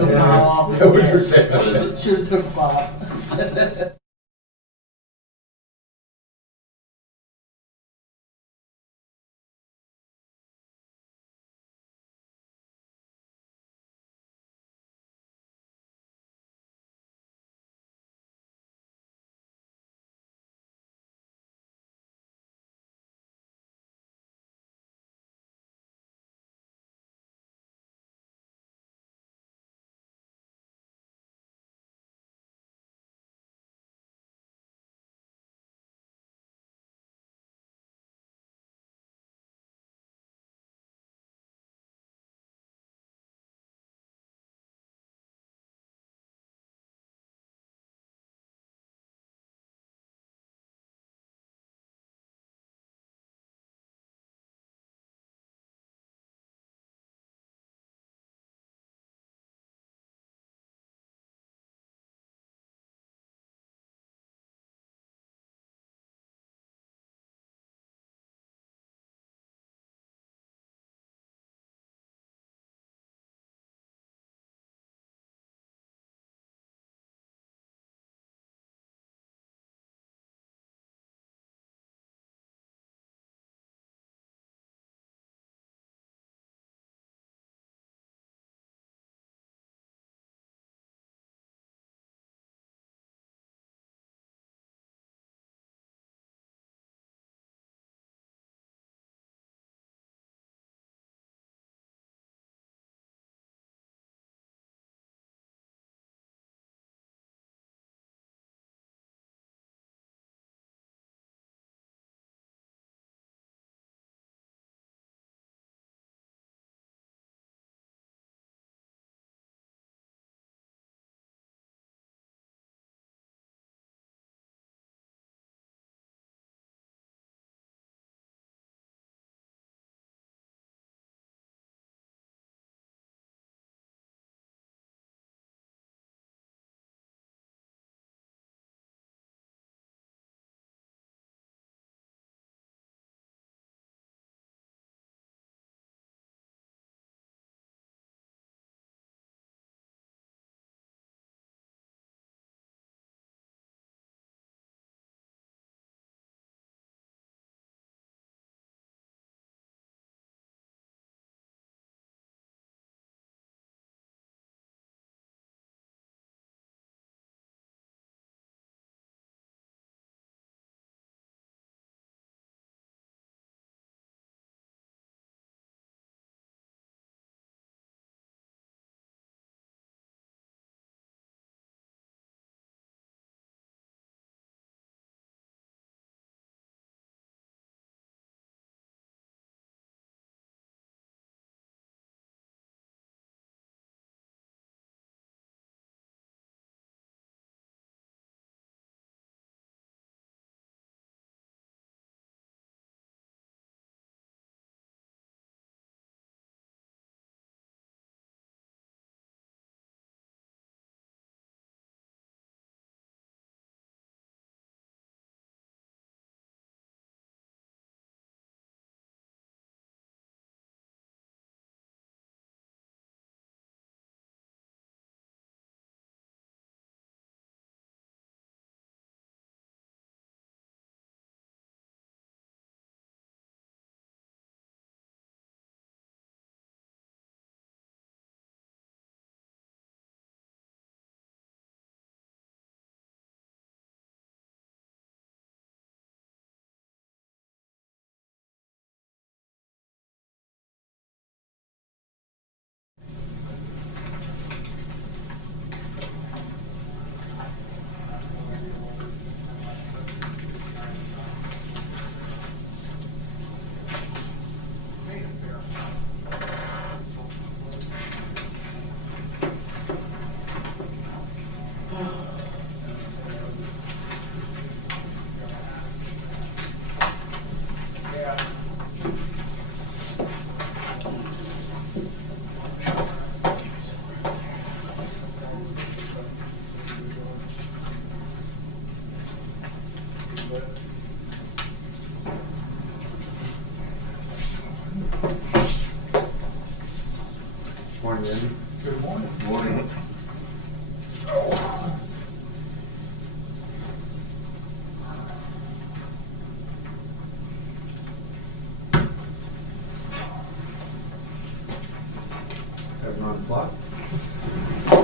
Took a plow off. Is that what you're saying? Should have took a plow.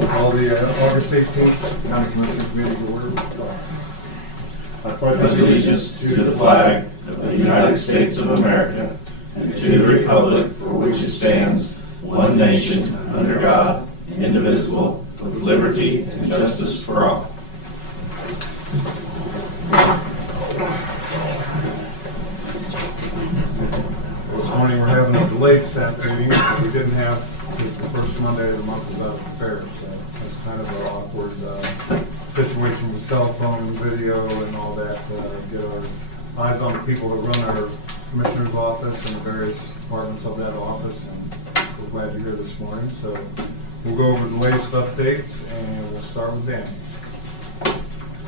Call the August 18th County Commission Committee to order. I pledge allegiance to the flag of the United States of America and to the republic for which it stands, one nation, under God, indivisible, with liberty and justice for all. This morning we're having a delayed staff meeting that we didn't have since the first Monday of the month without the fair. So it's kind of an awkward situation with cell phone video and all that. Get our eyes on the people that run our commissioner's office and the various departments of that office. And we're glad you're here this morning. So we'll go over the latest updates and we'll start with Danny.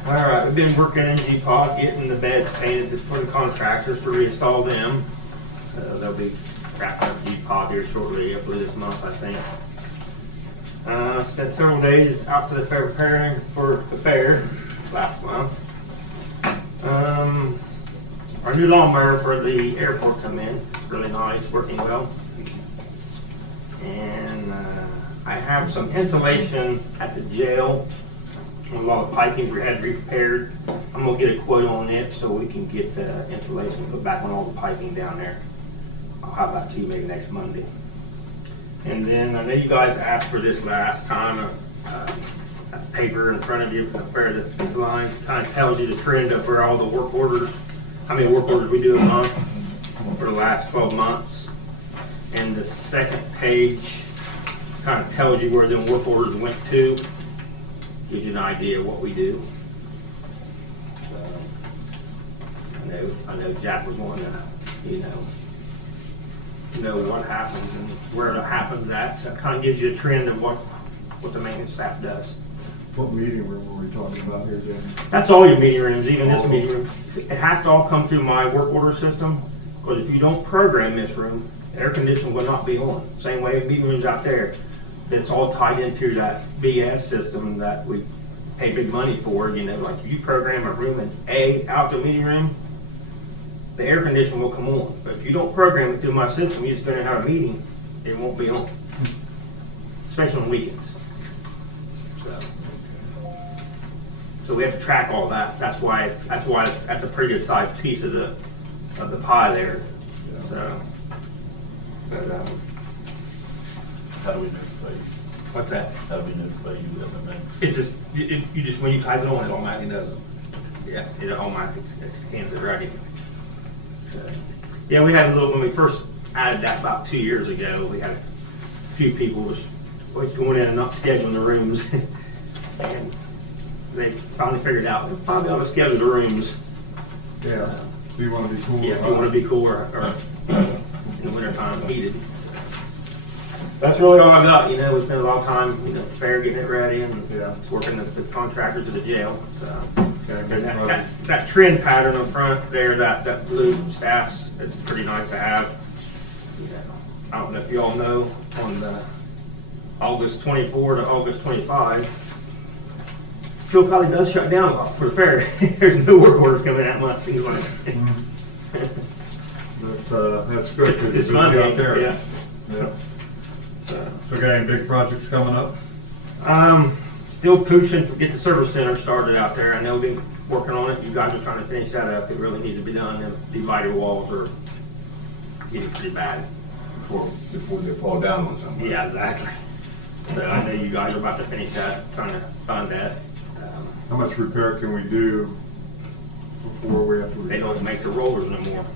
All right, we've been working in G-Pod, getting the beds painted for the contractors to reinstall them. So they'll be wrapping up G-Pod here shortly, hopefully this month, I think. Spent several days out to the fair preparing for the fair last month. Our new lawnmower for the airport come in. It's really nice, working well. And I have some insulation at the jail. A lot of piping we had repaired. I'm gonna get a quote on it so we can get the insulation put back on all the piping down there. I'll have that to you maybe next Monday. And then I know you guys asked for this last time. A paper in front of you where the lines kind of tells you the trend of where all the work orders, how many work orders we do a month for the last 12 months. And the second page kind of tells you where the work orders went to. Gives you an idea of what we do. So, I know Jack was wanting to, know what happens and where it happens at. So it kind of gives you a trend of what the maintenance staff does. What meeting room were we talking about here, Danny? That's all your meeting rooms, even this meeting room. It has to all come through my work order system, because if you don't program this room, the air conditioning will not be on. Same way meeting rooms out there. It's all tied into that BS system that we pay big money for. Like if you program a room in A out the meeting room, the air conditioning will come on. But if you don't program it through my system, you're just going to have a meeting, it won't be on. Especially on weekends. So we have to track all that. That's why that's a pretty good sized piece of the pie there. Yeah. So, but How do we notify you? what's that? How do we notify you of the name? It's just you just when you type it on, it automatically does it. Yeah, it automatically hands it right in. So, yeah, we had a little when we first added that about 2 years ago. We had a few people was going in and not scheduling the rooms, and they finally figured out they probably ought to schedule the rooms. Yeah. Do you want to be cool? Yeah, if you want to be cool or in the wintertime heated. That's really all I got. We spent a lot of time, fair getting it ready and working the contractors to the jail. So and that trend pattern up front there, that blue staffs, it's pretty nice to have. I don't know if you all know, on the August 24 to August 25, Phil Colley does shut down for the fair. There's no work orders coming that month, seems like. That's good. 'Cause It's you're fun out there. Yeah. So got any big projects coming up? Still pushing to get the service center started out there. I know we've been working on it. You guys are trying to finish that up. It really needs to be done. The divider walls are getting pretty bad. Before they fall down on something. Yeah, exactly. So I know you guys are about to finish that, trying to fund that. How much repair can we do before we have to? They don't make the rollers no more.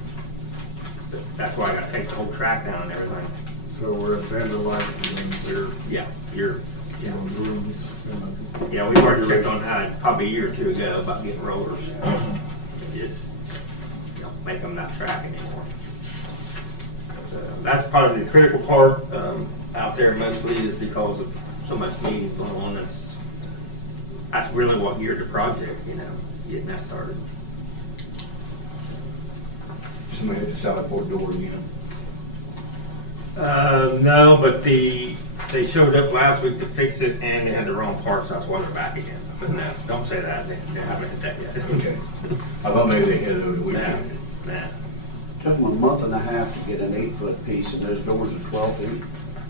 That's why I got to take the whole track down and everything. So we're at the end of life and then Yeah, they're rooms. yeah. We already checked on that probably a year or two ago about getting rollers. It just don't make them not track anymore. So that's probably the critical part out there. Mostly is because of so much meetings going on. That's really what geared the project. Getting that started. Somebody had to sell that port door again. No, but they showed up last week to fix it and they had the wrong parts. That's why they're back again. But no, don't say that. They haven't hit that yet. Okay. I thought maybe they hit it over the weekend. Nah. Took them a month and a half to get an 8-foot piece, and those doors are 12 feet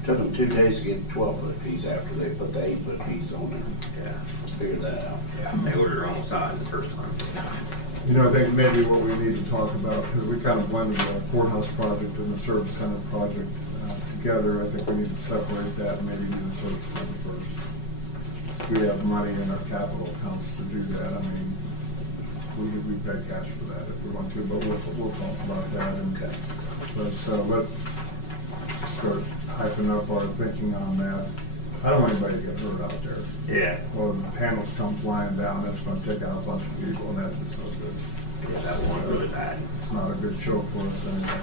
Took them 2 days to get the 12-foot piece after they put the 8-foot piece on there. Yeah, Figured that out. they ordered their own size the first time. You know, I think maybe what we need to talk about, because we kind of blended the courthouse project and the service center project together, I think we need to separate that and maybe do the service center first. We have money in our capital accounts to do that. I mean, we've got cash for that if we want to, but we'll talk about that. And, Okay. but let's start hyping up our thinking on that. I don't want anybody to get hurt out there. Yeah. Well, the panels come flying down, that's gonna take out a bunch of people, and that's just no good. Yeah, that one really bad. It's not a good show for us anyway.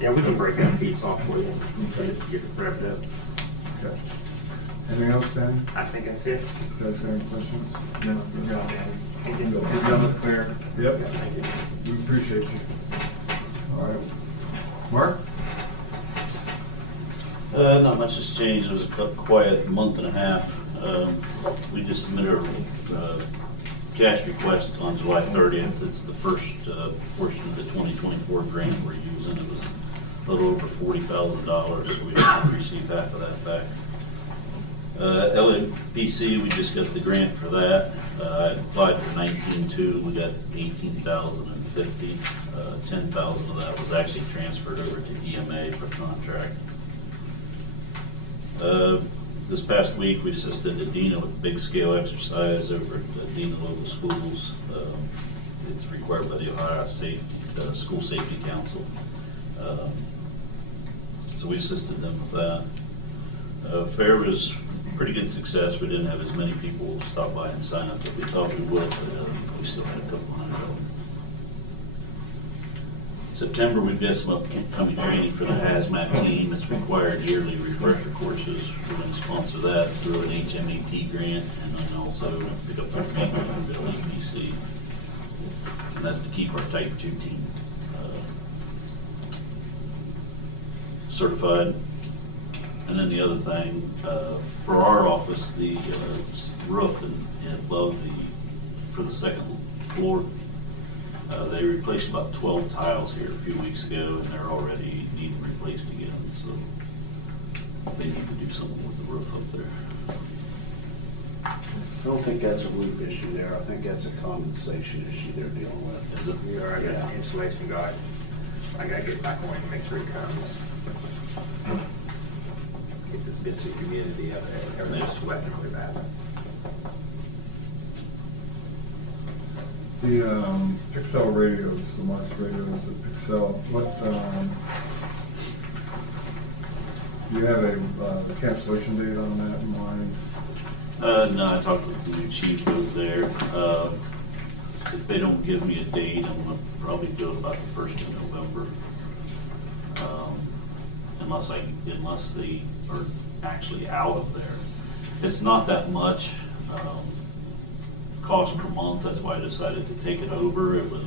Yeah, we can break that piece off for you and get it wrapped up. Okay. Anything else, Danny? I think that's it. You guys have any questions? No, good job, man. Thank you. Good job with the fair. Yep, Thank you. we appreciate you. All right. Mark? Not much has changed. It was a quiet month and a half. We just submitted a cash request on July 30th. It's the first portion of the 2024 grant we're using. It was a little over $40,000. We received half of that back. LAPC, we just got the grant for that. I applied for 19.2. We got 18,050. 10,000 of that was actually transferred over to EMA for contract. This past week, we assisted Adina with a big scale exercise over at Adina Local Schools. It's required by the Ohio School Safety Council. So we assisted them with that. Fair was pretty good success. We didn't have as many people stop by and sign up as we thought we would, but we still had a couple hundred of them. September, we've got some upcoming training for the hazmat team. It's required yearly refresher courses. We're going to sponsor that through an HMAP grant and then also pick up our maintenance from LAPC. And that's to keep our Type 2 team certified. And then the other thing, for our office, the roof and above for the second floor, they replaced about 12 tiles here a few weeks ago, and they're already needing replaced again, so they need to do something with the roof up there. I don't think that's a roof issue there. I think that's a condensation issue they're dealing with. Is it? We are, I got the installation guy. I gotta get back on and make sure he comes. It's this bits of humidity up there, everything's sweating really bad. The Pixel radios, the Marks radios at Pixel, what, do you have a cancellation date on that in mind? No, I talked with the new chief over there. If they don't give me a date, I'm gonna probably do it about the 1st of November. Unless they are actually out of there. It's not that much cost per month. That's why I decided to take it over. It was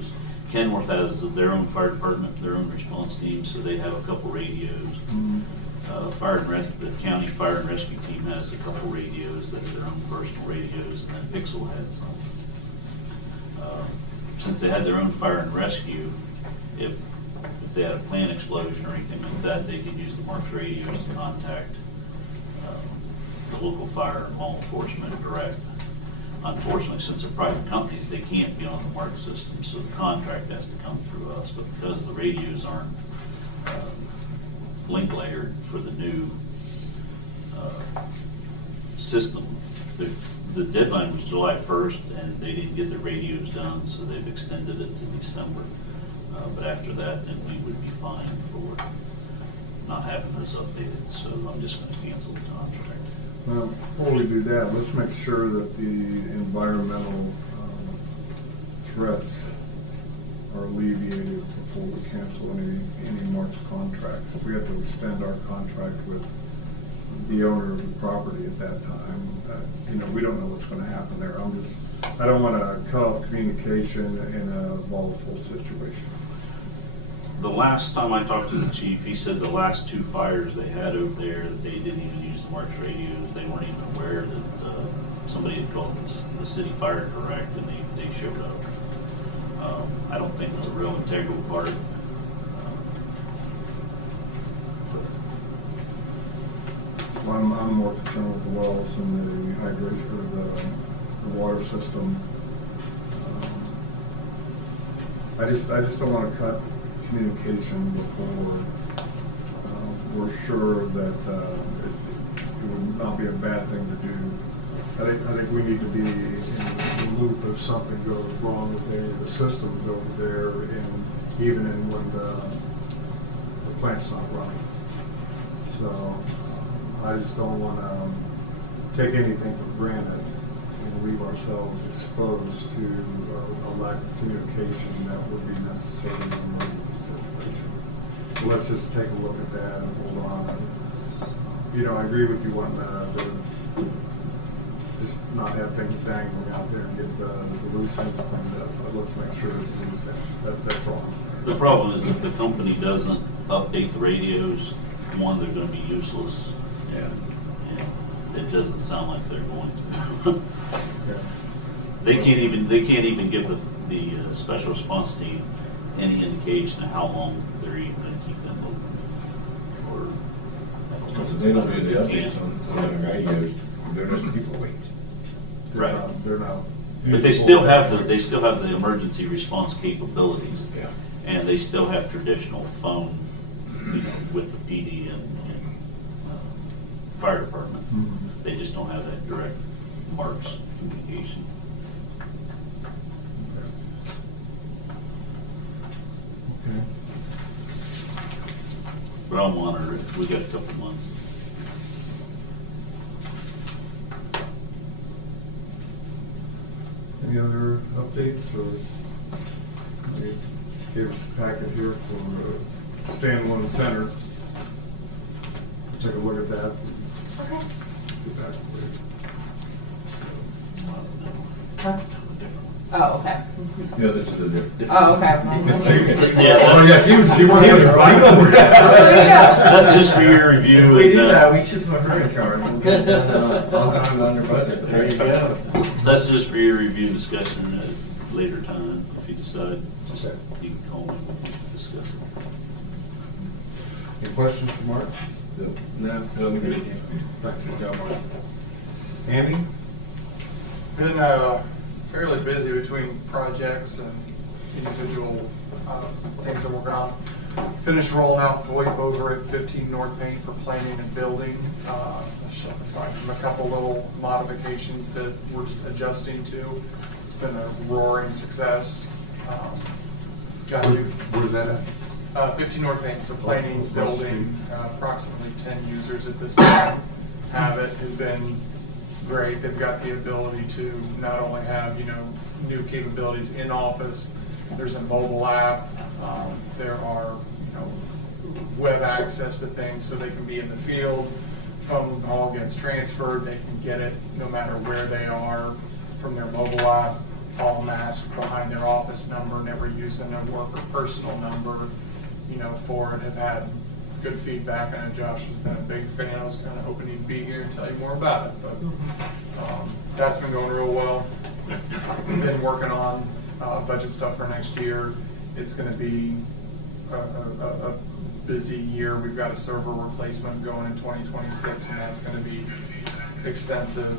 Kenworth has their own fire department, their own response team, so they have a couple radios. Mm-hmm. The county fire and rescue team has a couple radios that are their own personal radios, and then Pixel had some. Since they had their own fire and rescue, if they had a plant explosion or anything like that, they could use the Marks radios to contact the local fire and law enforcement direct. Unfortunately, since they're private companies, they can't be on the Marks system, so the contract has to come through us. But because the radios aren't link layered for the new system, the deadline was July 1st, and they didn't get the radios done, so they've extended it to December. But after that, then we would be fine for not having those updated. So I'm just going to cancel the contract. Well, before we do that, let's make sure that the environmental threats are alleviated before we cancel any Marks contracts. If we have to extend our contract with the owner of the property at that time, we don't know what's going to happen there. I don't want to cut off communication in a volatile situation. The last time I talked to the chief, he said the last 2 fires they had over there, that they didn't even use the Marks radios. They weren't even aware that somebody had called the city fire direct, and they showed up. I don't think it's a real integral part. I'm more concerned with the wells and the hydration, or the water system. I just don't want to cut communication before we're sure that it would not be a bad thing to do. I think we need to be in the loop if something goes wrong with any of the systems over there, and even in when the plant's not running. So I just don't want to take anything for granted and leave ourselves exposed to a lack of communication that would be necessary in an emergency situation. So let's just take a look at that and hold on. You know, I agree with you wanting to just not have things dangling out there and get the loose ends cleaned up, but let's make sure it's loose ends. That's all I'm saying. The problem is if the company doesn't update the radios, one, they're gonna be useless. Yeah. And it doesn't sound like they're going to. Yeah. They can't even give the special response team any indication of how long they're even gonna keep them open. Or, I don't know. Because if they don't do the Can't. updates on the radios, they're just people wait. Right. They're not. But they still have the emergency response capabilities. Yeah. And they still have traditional phone, with the PD and fire department. Mhm. They just don't have that direct marks communication. Okay. But I'll monitor it. We got a couple months. Any other updates, or we gave us a packet here for standalone center? Take a look at that. Okay. Get back with you. Huh? Oh, okay. Yeah, this is a different. Oh, okay. Oh, yes, he wanted to fight over There you go. That's just for your review. If we and, do that, we should put her in charge. We'll get it done, on time, under budget. There you go. That's just for your review and discussion at a later time. If you decide, just, Okay. you can call me and we can discuss it. Any questions for Mark? No, I'm good. Thank you, John. Andy? Been fairly busy between projects and individual things I'm working on. Finished rolling out VoIP over at 15 North Paint for planning and building. Aside from a couple little modifications that we're just adjusting to. It's been a roaring success. Got to do Where's that at? 15 North Paint, so planning, building, approximately 10 users at this point have it. Has been great. They've got the ability to not only have, new capabilities in office, there's a mobile app, there are, web access to things so they can be in the field. Phone call gets transferred, they can get it no matter where they are from their mobile app, all masked behind their office number, never using their work or personal number, for it. Have had good feedback. I know Josh has been a big fan. I was kind of hoping he'd be here and tell you more about it, but that's been going real well. We've been working on budget stuff for next year. It's going to be a busy year. We've got a server replacement going in 2026, and that's going to be extensive.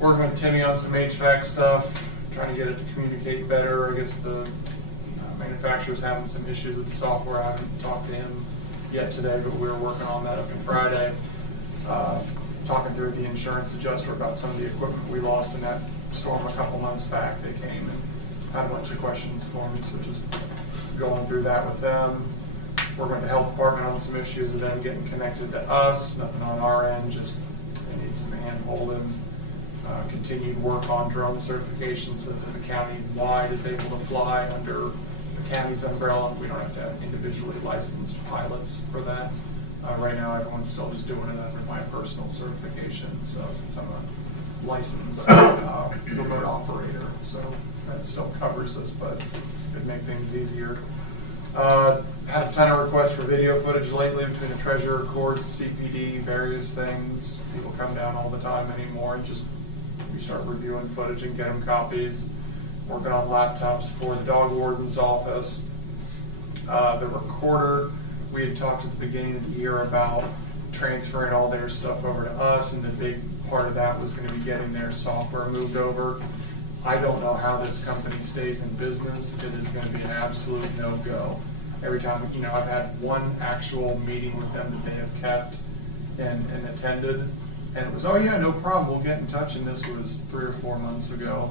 Working with Timmy on some HVAC stuff, trying to get it to communicate better. I guess the manufacturer's having some issues with the software. I haven't talked to him yet today, but we were working on that up in Friday. Talking through the insurance adjuster about some of the equipment we lost in that storm a couple months back. They came and had a bunch of questions for me, so just going through that with them. Working with the health department on some issues of them getting connected to us, nothing on our end, just they need some hand holding. Continued work on drone certification so that the county-wide is able to fly under the county's umbrella. We don't have to have individually licensed pilots for that. Right now, everyone's still just doing it under my personal certification. So since I'm a licensed remote operator, so that still covers us, but it'd make things easier. Had a ton of requests for video footage lately between the treasurer, courts, CPD, various things. People come down all the time anymore and just we start reviewing footage and get them copies. Working on laptops for the dog warden's office. The recorder, we had talked at the beginning of the year about transferring all their stuff over to us, and the big part of that was gonna be getting their software moved over. I don't know how this company stays in business. It is gonna be an absolute no-go. Every time, I've had one actual meeting with them that they have kept and attended, and it was, oh yeah, no problem, we'll get in touch, and this was 3 or 4 months ago.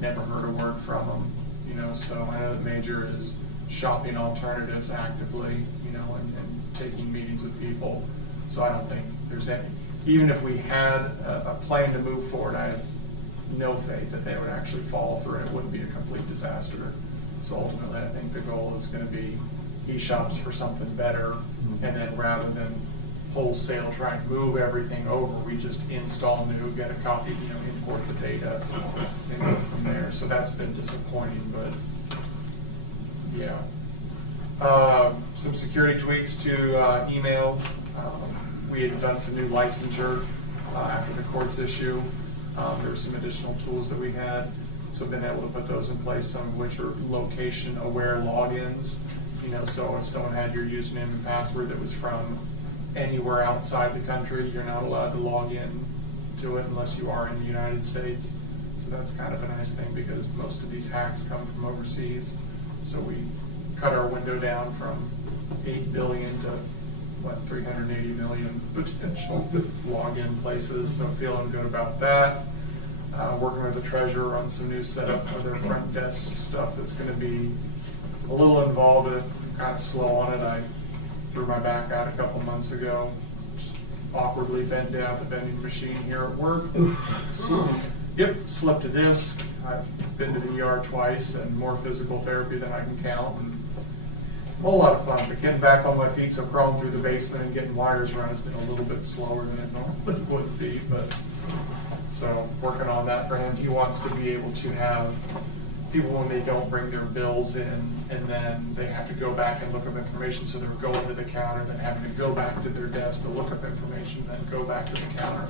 Never heard a word from them, so I know that Major is shopping alternatives actively, and taking meetings with people. So I don't think there's any, even if we had a plan to move forward, I have no faith that they would actually follow through and it wouldn't be a complete disaster. So ultimately, I think the goal is gonna be he shops for something better, and then rather than wholesale try and move everything over, we just install new, get a copy, import the data, and go from there. So that's been disappointing, but yeah. Some security tweaks to email. We had done some new licensure after the courts issue. There were some additional tools that we had, so been able to put those in place, some of which are location-aware logins. So if someone had your username and password that was from anywhere outside the country, you're not allowed to log in to it unless you are in the United States. So that's kind of a nice thing because most of these hacks come from overseas. So we cut our window down from 8 billion to 380 million potential login places. So feeling good about that. Working with the treasurer on some new setup for their front desk stuff that's going to be a little involved. I'm kind of slow on it. I threw my back out a couple months ago. Just awkwardly bent down the vending machine here at work. Slipped a disc. I've been to the ER twice and more physical therapy than I can count. And a whole lot of fun, but getting back on my feet, so crawling through the basement and getting wires run has been a little bit slower than it normally would be, but so working on that for him. He wants to be able to have people when they don't bring their bills in and then they have to go back and look up information, so they're going to the counter, then having to go back to their desk to look up information, then go back to the counter.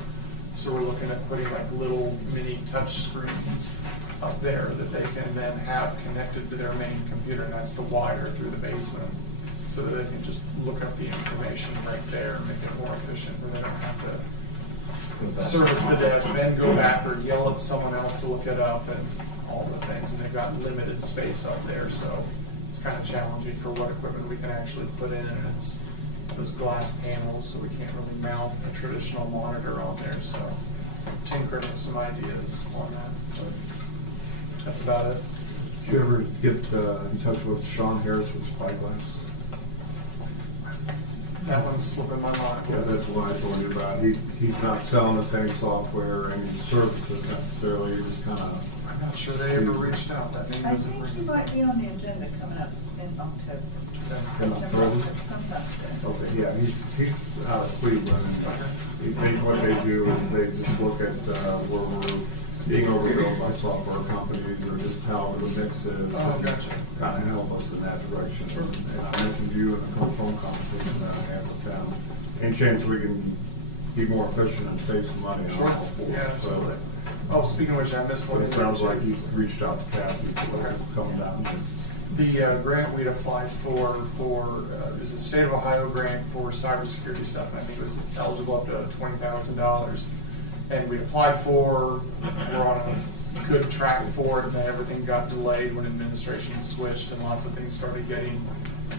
So we're looking at putting like little mini touch screens up there that they can then have connected to their main computer, and that's the wire through the basement, so that they can just look up the information right there and make it more efficient, where they don't have to service the desk, then go back or yell at someone else to look it up and all the things. And they've got limited space up there, so it's kind of challenging for what equipment we can actually put in, and it's those glass panels, so we can't really mount a traditional monitor on there, so tinkering with some ideas on that, but that's about it. Did you ever get in touch with Sean Harris with Spyglass? That one's slipping my mind. Yeah, that's the one I told you about. He's not selling us any software or any services necessarily, he just kind of. I'm not sure they ever reached out. That name I doesn't think ring. you might be on the agenda coming up in October. In October? Sometime soon. Okay, yeah, he's out of Cleveland, and what they do is they just look at where we're being overbuilt by software companies, or just how the mix is. Oh, and gotcha. kind of help us in that direction. And I mentioned you in a couple phone conversations that I had with them. Any chance we can be more efficient and save some money on Sure. all four? Yeah, absolutely. Oh, speaking of which, I missed So one. it sounds like he's reached out to Kathy to come down. The grant we'd applied for is a State of Ohio grant for cybersecurity stuff, and I think it was eligible up to $20,000. And we applied for, we're on a good track for it, and then everything got delayed when administration switched and lots of things started getting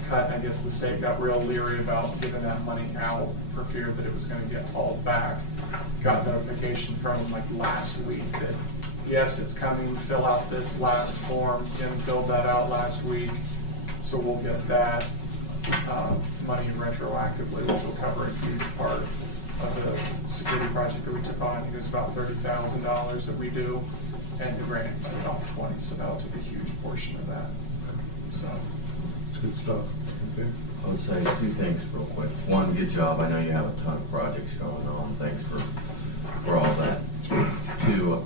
cut. And I guess the state got real leery about giving that money out for fear that it was gonna get hauled back. Got notification from them like last week that, yes, it's coming, fill out this last form. Tim filled that out last week, so we'll get that money retroactively, which will cover a huge part of the security project that we took on. I think it's about $30,000 that we do, and the grant's about 20, so that'll take a huge portion of that. So, It's good stuff. Okay. I would say two things real quick. One, good job. I know you have a ton of projects going on. Thanks for all that. Two,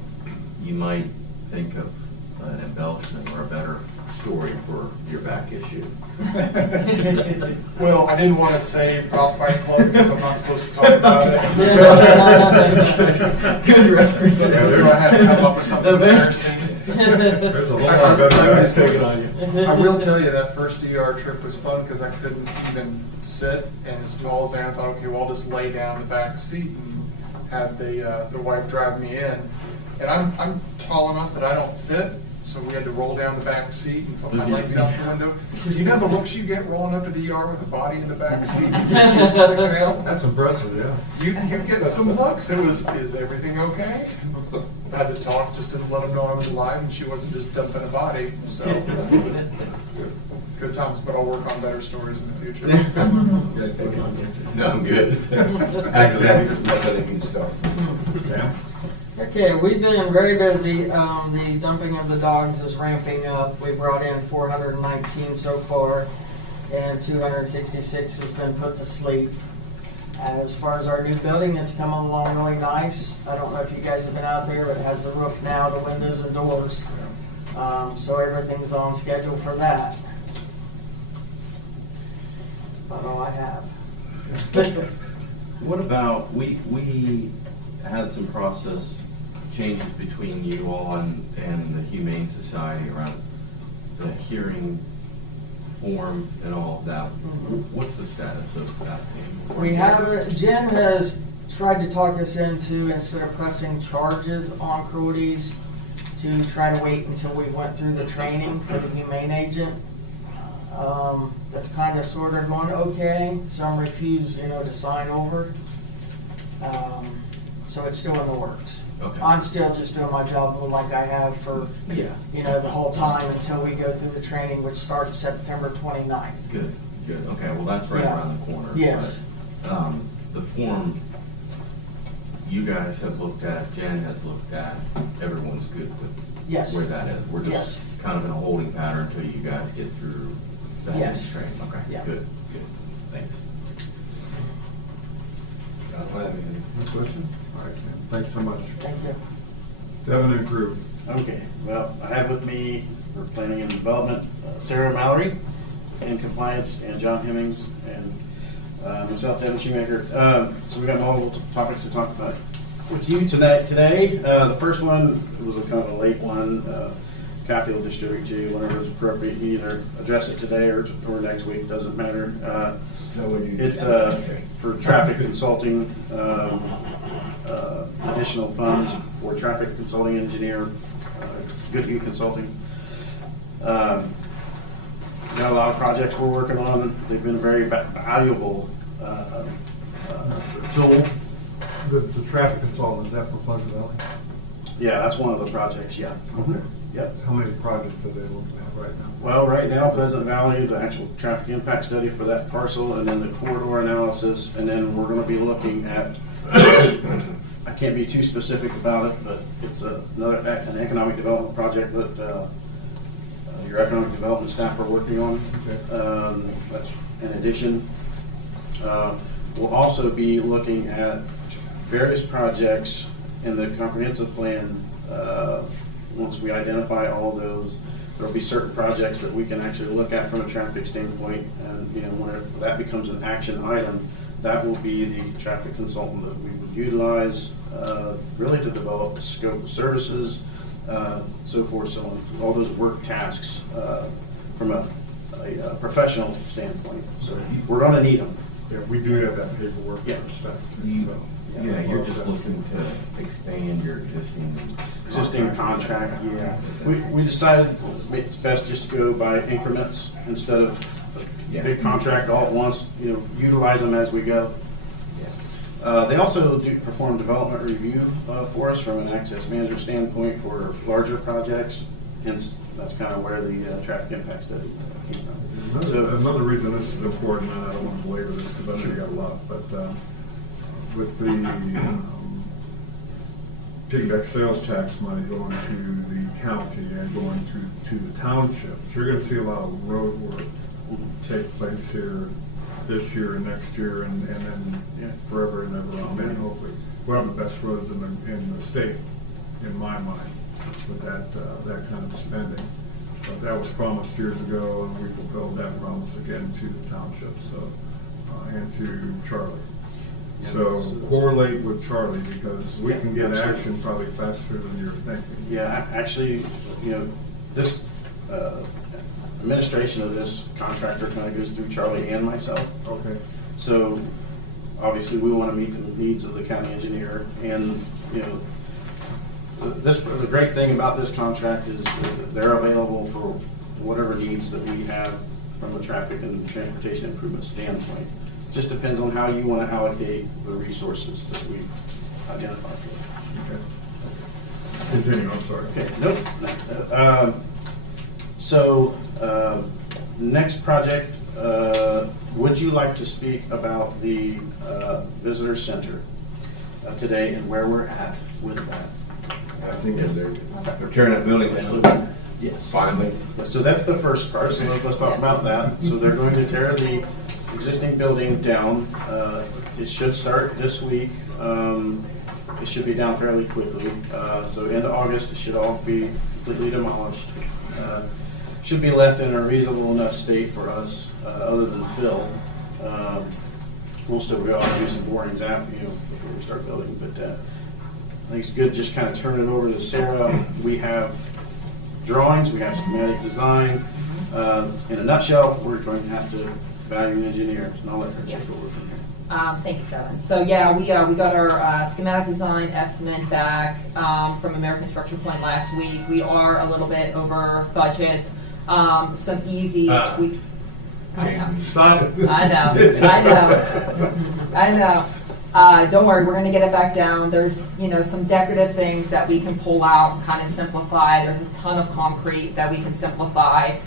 you might think of an embellishment or a better story for your back issue. well, I didn't want to say about Fight Club because I'm not supposed to talk about it. Good reference. So I had to come up with something embarrassing. There's a whole lot better guys picking on you. I will tell you, that first ER trip was fun because I couldn't even sit, and as tall as I am, I thought, okay, well, I'll just lay down in the back seat and have the wife drive me in. And I'm tall enough that I don't fit, so we had to roll down the back seat and put my legs out the window. You know the looks you get rolling up to the ER with the body in the back seat, and your kids sticking out? That's impressive, yeah. You get some looks. It was, is everything okay? I had to talk just to let them know I was alive and she wasn't just dumping a body. So good times, but I'll work on better stories in the future. No, I'm good. Actually, I think there's much other good stuff. Yeah. Okay, we've been very busy. The dumping of the dogs is ramping up. We brought in 419 so far, and 266 has been put to sleep. As far as our new building, it's coming along really nice. I don't know if you guys have been out there, but it has the roof now, the windows and doors. So everything's on schedule for that. That's about all I have. What about, we had some process changes between you all and the Humane Society around the hearing form and all of that. What's the status of that thing? We have, Jen has tried to talk us into, instead of pressing charges on cruelties, to try to wait until we went through the training for the humane agent. That's kind of sort of going okay. Some refuse, to sign over. So it's still in the works. Okay. I'm still just doing my job like I have for, the whole time until we go through the training, which starts September 29th. Good. Okay, well, that's right Yeah. around the corner. Yes. But, the form you guys have looked at, Jen has looked at, everyone's good with Yes. where that is. We're just Yes. kind of in a holding pattern until you guys get through that Yes. training. Okay, Yeah. good. Thanks. I don't have any. No question? All right, man. Thanks so much. Thank you. Devin and crew. Okay, well, I have with me for planning and development, Sarah Mallory, and compliance, and John Hemmings, and myself, Devin Shoemaker. So we got multiple topics to talk about with you tonight. The first one was a kind of a late one. Kathy will distribute to you whenever it's appropriate. You either address it today or next week, doesn't matter. It's for traffic consulting, additional funds for traffic consulting engineer, Goodhue Consulting. Got a lot of projects we're working on. They've been a very valuable tool. The traffic consultant, is that for Pleasant Valley? Yeah, that's one of the projects, yeah. Okay. Yep. How many projects are they looking at right now? Well, right now, Pleasant Valley, the actual traffic impact study for that parcel, and then the corridor analysis, and then we're gonna be looking at, I can't be too specific about it, but it's an economic development project that your economic development staff are working on. Okay. That's in addition. We'll also be looking at various projects in the comprehensive plan. Once we identify all those, there'll be certain projects that we can actually look at from a traffic standpoint, and whenever that becomes an action item, that will be the traffic consultant that we would utilize, really to develop a scope of services, so forth, so on, all those work tasks from a professional standpoint. So we're going to need them. Yeah, we do have that paperwork. Yeah. for a You- so. Yeah, you're just looking to expand your Existing contract, yeah. We decided it's best just to go by increments instead of a big contract all at once, utilize them as we go. They also do perform development review for us from an access management standpoint for larger projects, hence that's kind of where the traffic impact study came from. Another reason this is important, and I don't want to belabor this because I know you got a lot, but with the piggyback sales tax money going to the county and going to the townships, you're going to see a lot of road work take place here this year and next year, and then forever and ever. Amen. Hopefully, we'll have the best roads in the state, in my mind, with that kind of spending. But that was promised years ago, and we fulfilled that promise again to the township, so and to Charlie. So correlate with Charlie, because we Yeah, can get absolutely. action probably faster than you're thinking. Yeah, actually, this administration of this contractor kind of goes through Charlie and myself. Okay. So obviously, we want to meet the needs of the county engineer, and, the great thing about this contract is that they're available for whatever needs that we have from the traffic and transportation improvement standpoint. Just depends on how you want to allocate the resources that we identify for. Okay. Continue, I'm sorry. Okay, nope. Next project, would you like to speak about the visitor center today and where we're at with that? I think that they're tearing that building down. Yes. Finally. So that's the first part, so let's talk about that. So they're going to tear the existing building down. It should start this week. It should be down fairly quickly. So end of August, it should all be completely demolished. Should be left in a reasonable enough state for us, other than fill. We'll still go out and do some borings out, before we start building, but I think it's good to just kind of turn it over to Sarah. We have drawings, we have schematic design. In a nutshell, we're going to have to value engineer, and I'll let her take over from here. Thank you, Kevin. So yeah, we got our schematic design estimate back from American Structure Point last week. We are a little bit over budget. Some easy tweak. Stop it. I know. Don't worry, we're going to get it back down. There's, some decorative things that we can pull out and kind of simplify. There's a ton of concrete that we can simplify.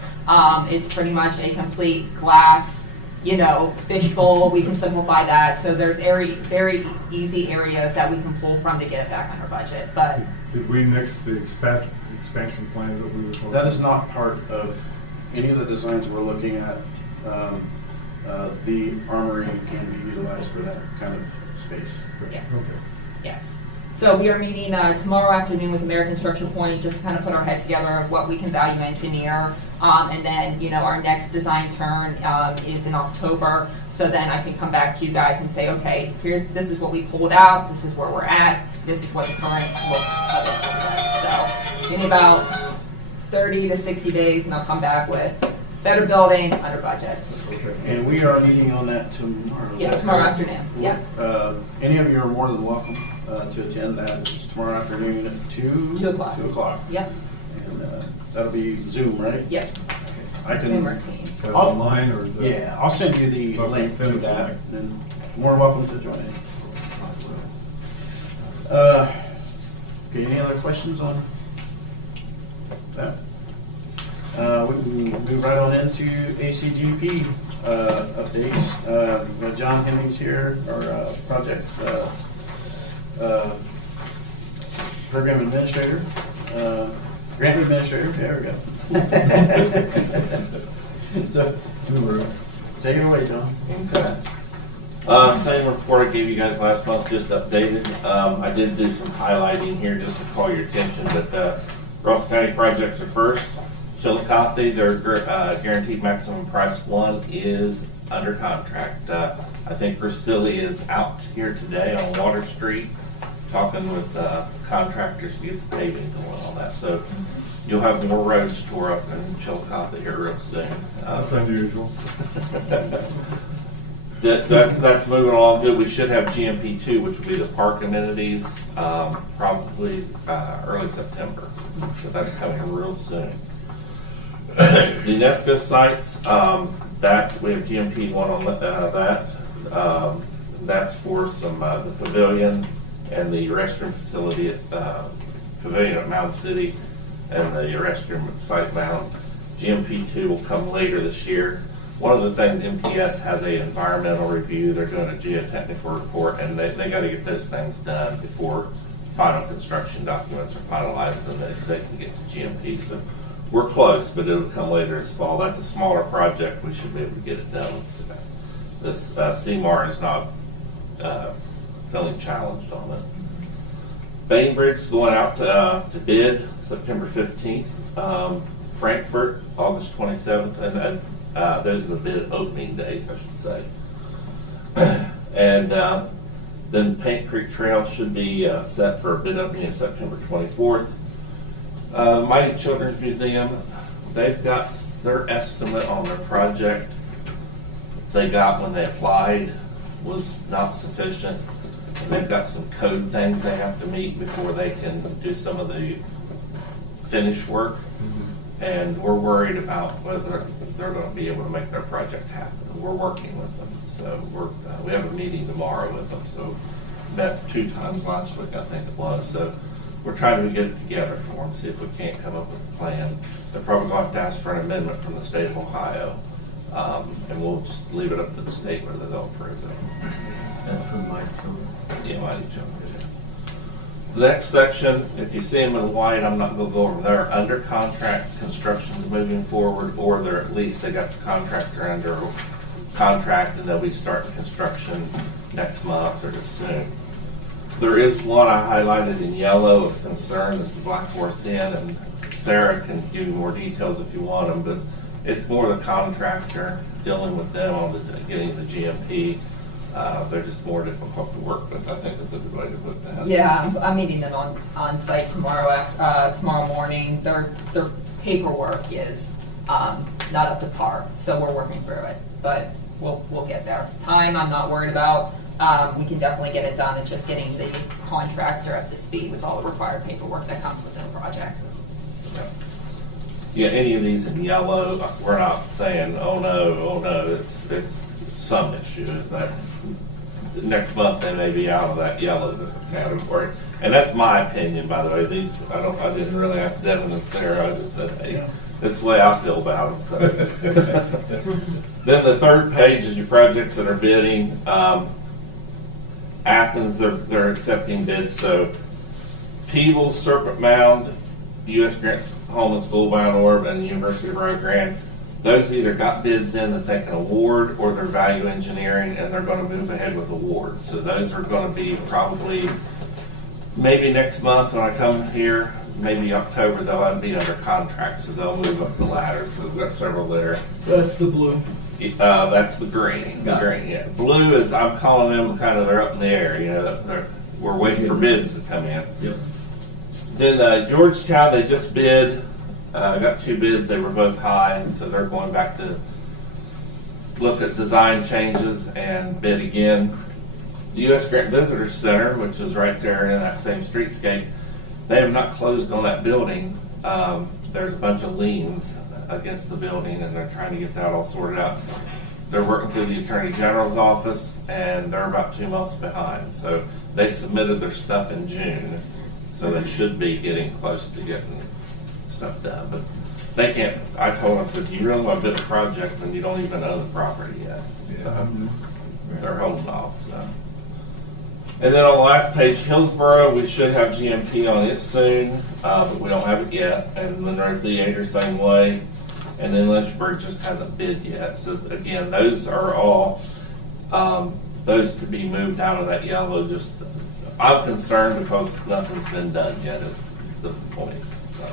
It's pretty much a complete glass, fishbowl. We can simplify that. So there's very easy areas that we can pull from to get it back under budget. But Did we nix the expansion plans that we were talking about? That is not part of any of the designs we're looking at. The armory can be utilized for that kind of space. yes. Okay. Yes. So we are meeting tomorrow afternoon with American Structure Point just to kind of put our heads together of what we can value engineer. And then, our next design turn is in October. So then I can come back to you guys and say, okay, this is what we pulled out. This is where we're at. This is what the current look of it looks like. So give me about 30 to 60 days and I'll come back with better building under budget. Okay. And we are meeting on that tomorrow. Yeah, tomorrow afternoon. Yep. Any of you are more than welcome to attend that. It's tomorrow afternoon at 2? 2 o'clock. 2 o'clock. Yep. And that'll be Zoom, right? Yep. I Zoom or can, Teams. Is that I'll- online or is that? yeah, I'll send you the Okay, link send to it to that. me. And more welcome to join in. Okay, any other questions on that? We can move right on into ACGP updates. We have John Hemmings here, our project program administrator, grant administrator. There we go. So, take it away, John. Same report I gave you guys last month, just updated. I did do some highlighting here just to call your attention, but Ross County projects are first. Chillicothe, their guaranteed maximum price one is under contract. I think Priscilla is out here today on Water Street talking with contractors to get the paving going on that. So you'll have more roads tore up in Chillicothe here real soon. That's unusual. That's moving along good. We should have GMP 2, which will be the park amenities, probably early September. So that's coming real soon. The UNESCO sites, that we have GMP 1 on that. That's for some the pavilion and the restroom facility at pavilion at Mound City and the restroom at Site Mound. GMP 2 will come later this year. One of the things, MPS has a environmental review. They're doing a geotechnical report, and they got to get those things done before final construction documents are finalized and they can get to GMP. So we're close, but it'll come later this fall. That's a smaller project. We should be able to get it done. This CMAR is not feeling challenged on it. Bainbridge is going out to bid September 15th. Frankfurt, August 27th, and those are the bid opening days, I should say. And Then Paint Creek Trail should be set for a bid opening September 24th. Mighty Children's Museum, they've got their estimate on their project they got when they applied was not sufficient. And they've got some code things they have to meet before they can do some of the finish work. And we're worried about whether they're going to be able to make their project happen. We're working with them, so we have a meeting tomorrow with them. So met 2 times last week, I think it was. So we're trying to get it together for them, see if we can't come up with a plan. They're probably going to have to ask for an amendment from the state of Ohio, and we'll just leave it up to the state whether they'll approve it. That's from Mike. Yeah, Mighty Children's. The next section, if you see them in white, I'm not going to go over. They're under contract, construction's moving forward, or they're at least they got the contractor under contract and they'll be starting construction next month or just soon. There is one I highlighted in yellow of concern. This is Black Forest Inn, and Sarah can give you more details if you want them, but it's more the contractor dealing with them on getting the GMP. They're just more difficult to work with, I think is a good way to put that. Yeah, I'm meeting them on site tomorrow morning. Their paperwork is not up to par, so we're working through it, but we'll get there. Time, I'm not worried about. We can definitely get it done. It's just getting the contractor up to speed with all the required paperwork that comes with this project. Yeah, any of these in yellow, we're not saying, oh no, it's some issue. That's next month they may be out of that yellow category. And that's my opinion, by the way. These I didn't really ask Devin and Sarah. I just said, hey, this is the way I feel about them. So. Then the third page is your projects that are bidding. Athens, they're accepting bids. So Peeble, Serpent Mound, U.S. Grants Home and School Bound Orb, and the University of Rio Grande. Those either got bids in that they can award, or they're value engineering and they're going to move ahead with awards. So those are going to be probably maybe next month when I come here, maybe October, they'll be under contract, so they'll move up the ladder. So we've got several there. That's the blue. That's the green. The green, yeah. Blue is, I'm calling them kind of, they're up in the air. You know, we're waiting for bids to come in. Yep. Then Georgetown, they just bid. Got 2 bids. They were both high, so they're going back to look at design changes and bid again. The U.S. Grant Visitor Center, which is right there in that same streetscape, they have not closed on that building. There's a bunch of liens against the building, and they're trying to get that all sorted out. They're working through the Attorney General's office, and they're about 2 months behind. So they submitted their stuff in June, so they should be getting close to getting stuff done. But they can't. I told them, I said, do you really want to bid a project when you don't even own the property yet? So they're holding off. So. And then on the last page, Hillsborough, we should have GMP on it soon, but we don't have it yet. And Monroe Theater, same way. And then Lynchburg just hasn't bid yet. So again, those are all, those could be moved out of that yellow. Just, I'm concerned because nothing's been done yet is the point. So,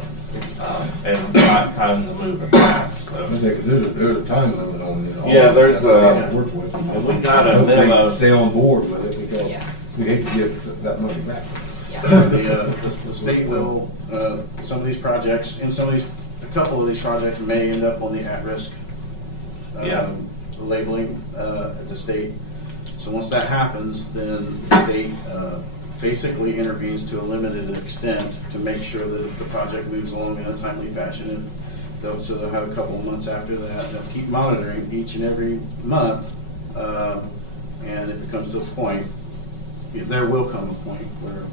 and we've got time to move it fast. So. There's a time limit on it. Yeah, there's a, work with them. and we got a I hope they memo. stay on board with it because Yeah. we hate to give that money back. The state will, some of these projects, a couple of these projects may end up on the at-risk labeling at the state. So once that happens, then the state basically intervenes to a limited extent to make sure that the project moves along in a timely fashion. So they'll have a couple of months after that. They'll keep monitoring each and every month, and if it comes to a point, there will come a point where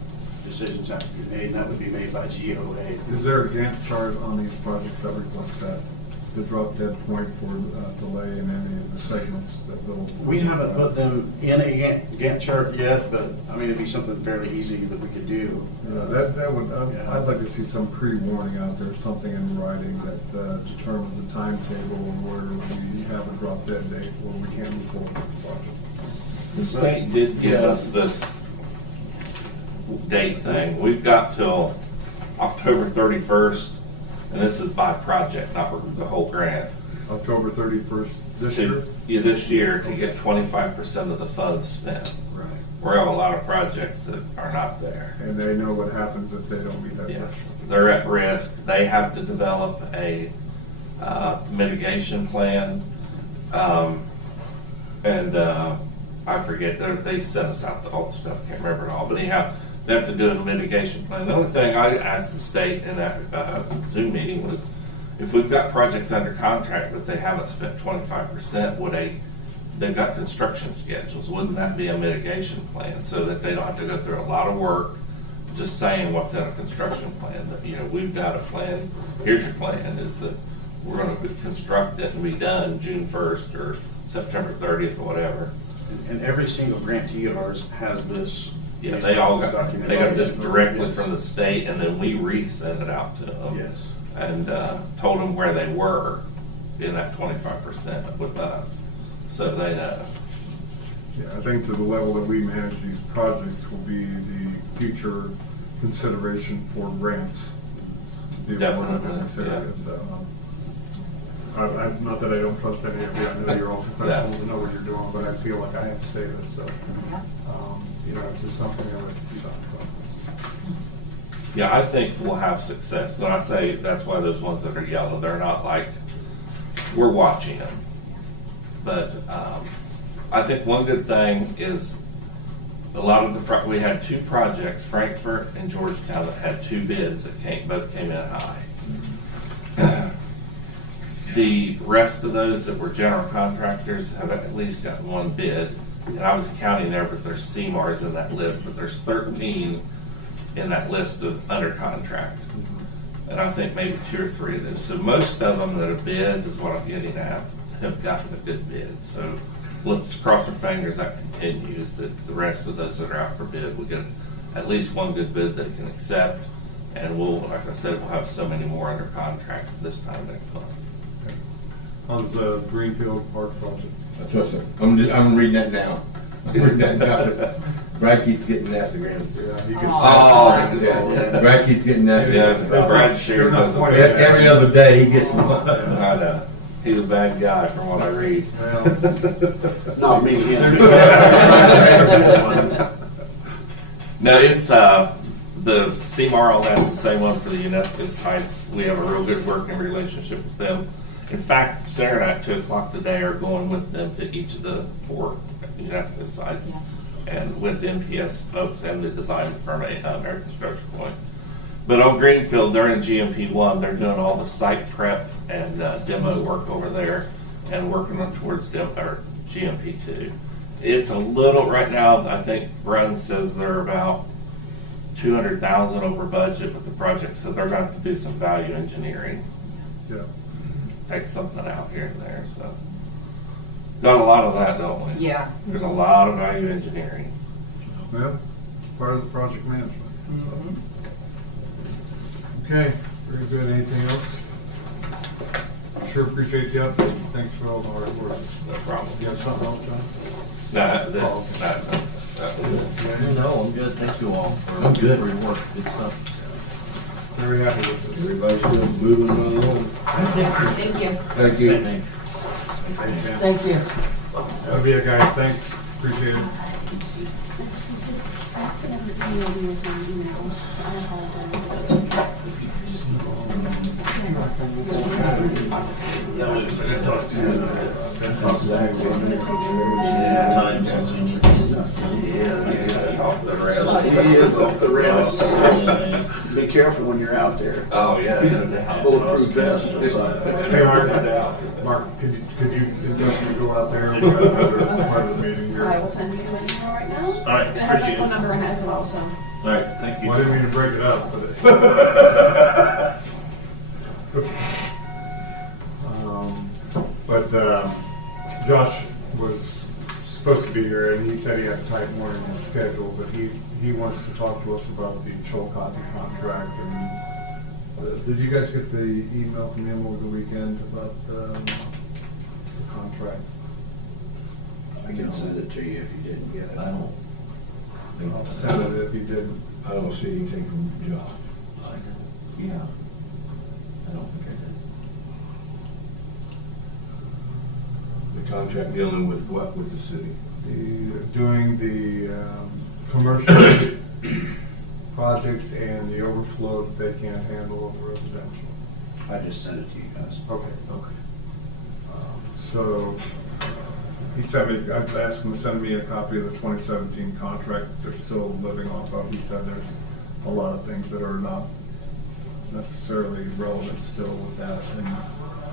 decisions have to be made, and that would be made by GOA. Is there a Gantt chart on these projects that reflects that, the drop dead point for delay in any of the segments that they'll? We haven't put them in a Gantt chart yet, but I mean, it'd be something fairly easy that we could do. That would, Yeah. I'd like to see some pre-warning out there, something in writing that determines the timetable where we have a drop dead date where we can't move forward with the project. The state did give us this date thing. We've got till October 31st, and this is by project, not the whole grant. October 31st this year? Yeah, this year to get 25% of the funds spent. Right. we have a lot of projects that are not there. And they know what happens if they don't meet that. Yes, they're at risk. They have to develop a mitigation plan. I forget, they sent us out all the stuff, I can't remember it all, but anyhow, they have to do a mitigation plan. The only thing I asked the state in that Zoom meeting was, if we've got projects under contract, but they haven't spent 25%, they've got construction schedules, wouldn't that be a mitigation plan so that they don't have to go through a lot of work just saying what's in a construction plan? That, you know, we've got a plan, here's your plan, is that we're gonna construct it and be done June 1st or September 30th or whatever. And every single grantee of ours has this. Yeah, they got this directly from the state, and then we resend it out to them. Yes. And told them where they were in that 25% with us, so they know. Yeah, I think to the level that we manage these projects will be the future consideration for grants. Be one of the Definitely, yeah. areas, not that I don't trust any of you, I know you're all professionals and know what you're doing, but I feel like I have to say this, so, you know, it's just something I like to keep on. Yeah, I think we'll have success. When I say that's why those ones that are yellow, they're not like, we're watching them. But I think one good thing is a lot of we had 2 projects, Frankfurt and Georgetown, that had 2 bids that both came in high. The rest of those that were general contractors have at least gotten 1 bid. And I was counting there, but there's CMARs in that list, but there's 13 in that list of under contract. And I think maybe 2 or 3 of those. So most of them that have bid, is what I'm getting at, have gotten a good bid. So let's cross our fingers that continues, that the rest of those that are out for bid will get at least 1 good bid that can accept. And we'll, like I said, we'll have so many more under contract this time next month. How's the Greenfield Park project? That's what's up. I'm reading that now. I'm reading that now. Brad keeps getting nasty grams. Yeah, he gets. Yeah. Brad keeps getting nasty. Yeah, Brad shares those. Every other day he gets one. I know. He's a bad guy from what I read. Not me, him. No, it's, the CMAR, all that's the same one for the UNESCO sites. We have a real good working relationship with them. In fact, Sarah and I at 2 o'clock today are going with them to each of the 4 UNESCO sites, and with MPS folks and the design firm, American Construction Point. But on Greenfield, they're in GMP 1. They're doing all the site prep and demo work over there, and working on towards GMP 2. It's a little right now. I think Brun says they're about $200,000 over budget with the project, so they're going to have to do some value engineering. Yeah. Take something out here and there, so. Got a lot of that, don't we? Yeah. There's a lot of value engineering. Well, part of the project management. Mhm. Okay, very good. Anything else? Sure appreciate the update. Thanks for all the hard work. No problem. You have something else, John? No, No, I'm good. Thank you all for I'm good. your work. Good stuff. Very happy with this. Everybody's still moving along. Thank you. Thank you. Thank you. That'll be it, guys. Thanks. Appreciate it. Times since we need to get something. Off the rails. He is off the rails. Yeah. Be careful when you're out there. Oh, yeah. No doubt. Bulletproof vest. Hey, Mark, could you definitely go out there and part of the meeting here? I will send you an email right now. All right, And I have appreciate my it. phone number in it as well, so. All right, thank you. Well, I didn't mean to break it up, but Josh was supposed to be here, and he said he had a tight morning schedule, but he wants to talk to us about the Chillicothe contract. And did you guys get the email from him over the weekend about the contract? I can send it to you if you didn't get it. I don't. I'll send it if you didn't. I don't see anything from John. Yeah. I don't think I did. The contract dealing with what with the city? Doing the commercial projects and the overflow that they can't handle on the residential. I just sent it to you guys. Okay. So, he sent me, I asked him to send me a copy of the 2017 contract they're still living off of. He said there's a lot of things that are not necessarily relevant still with that. And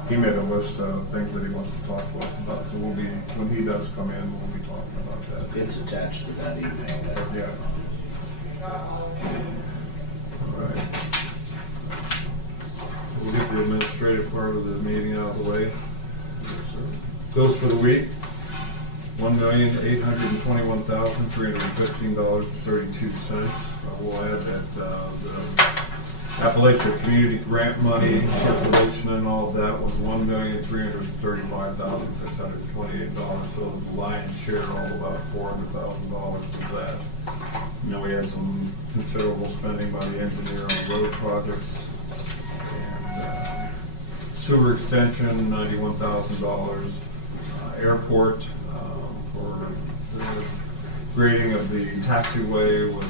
he made a list of things that he wants to talk to us about. So we'll be, when he does come in, we'll be talking about that. It's attached to that email. Yeah. All right. We'll get the administrative part of the meeting out of the way. Bills for the week, $1,821,315.32. We'll add that the Appalachia Community Grant money, circulation and all of that was $1,335,628. So the lion's share, all about $400,000 of that. You know, we had some considerable spending by the engineer on road projects. And sewer extension, $91,000. Airport for the grading of the taxiway was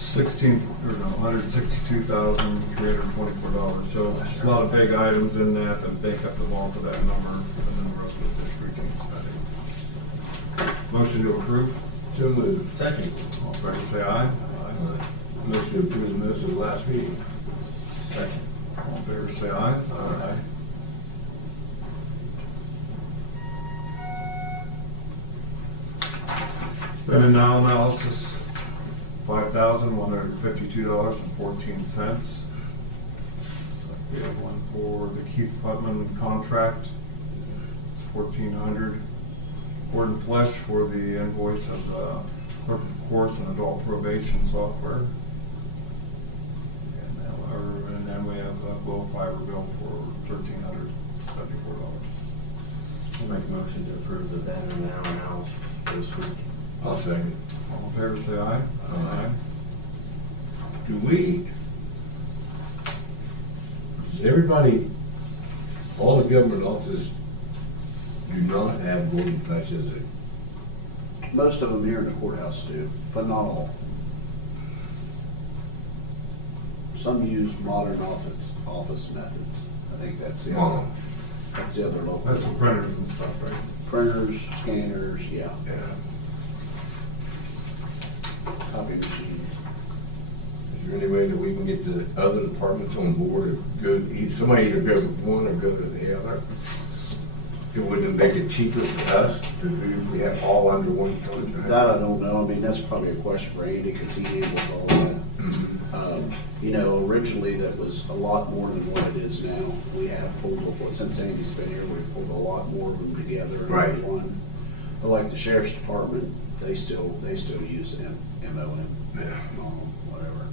$162,324. So there's a lot of big items in that make up the bulk of that number, and then the rest was just routine spending. Motion to approve. So moved. Second. All in favor, say aye. Motion to approve the minutes of the last meeting. Second. All in favor, say aye. Aye. Then and now analysis, $5,152.14. We have one for the Keith Putman contract, it's $1,400. Gordon Flesh for the invoice of the clerk of courts and adult probation software. And then we have a Glow Fiber bill for $1,374. I'll make a motion to approve the then and now analysis this week. I'll second. All in favor, say aye. Aye. Do we, does everybody, all the government offices do not have Gordon Flesh as a, Most of them here in the courthouse do, but not all. Some use modern office methods. I think that's the other, that's the other local. That's the printers and stuff, right? Printers, scanners, yeah, yeah. copy machines. Is there any way that we can get the other departments on board or go, somebody either go with one or go to the other? It wouldn't make it cheaper for us to do, we have all under one contract? That I don't know. I mean, that's probably a question for Andy because he handles all that. You know, originally that was a lot more than what it is now. We have pulled, since Andy's been here, we've pulled a lot more of them together in Right. one. But like the sheriff's department, they still use MOM, Yeah. whatever.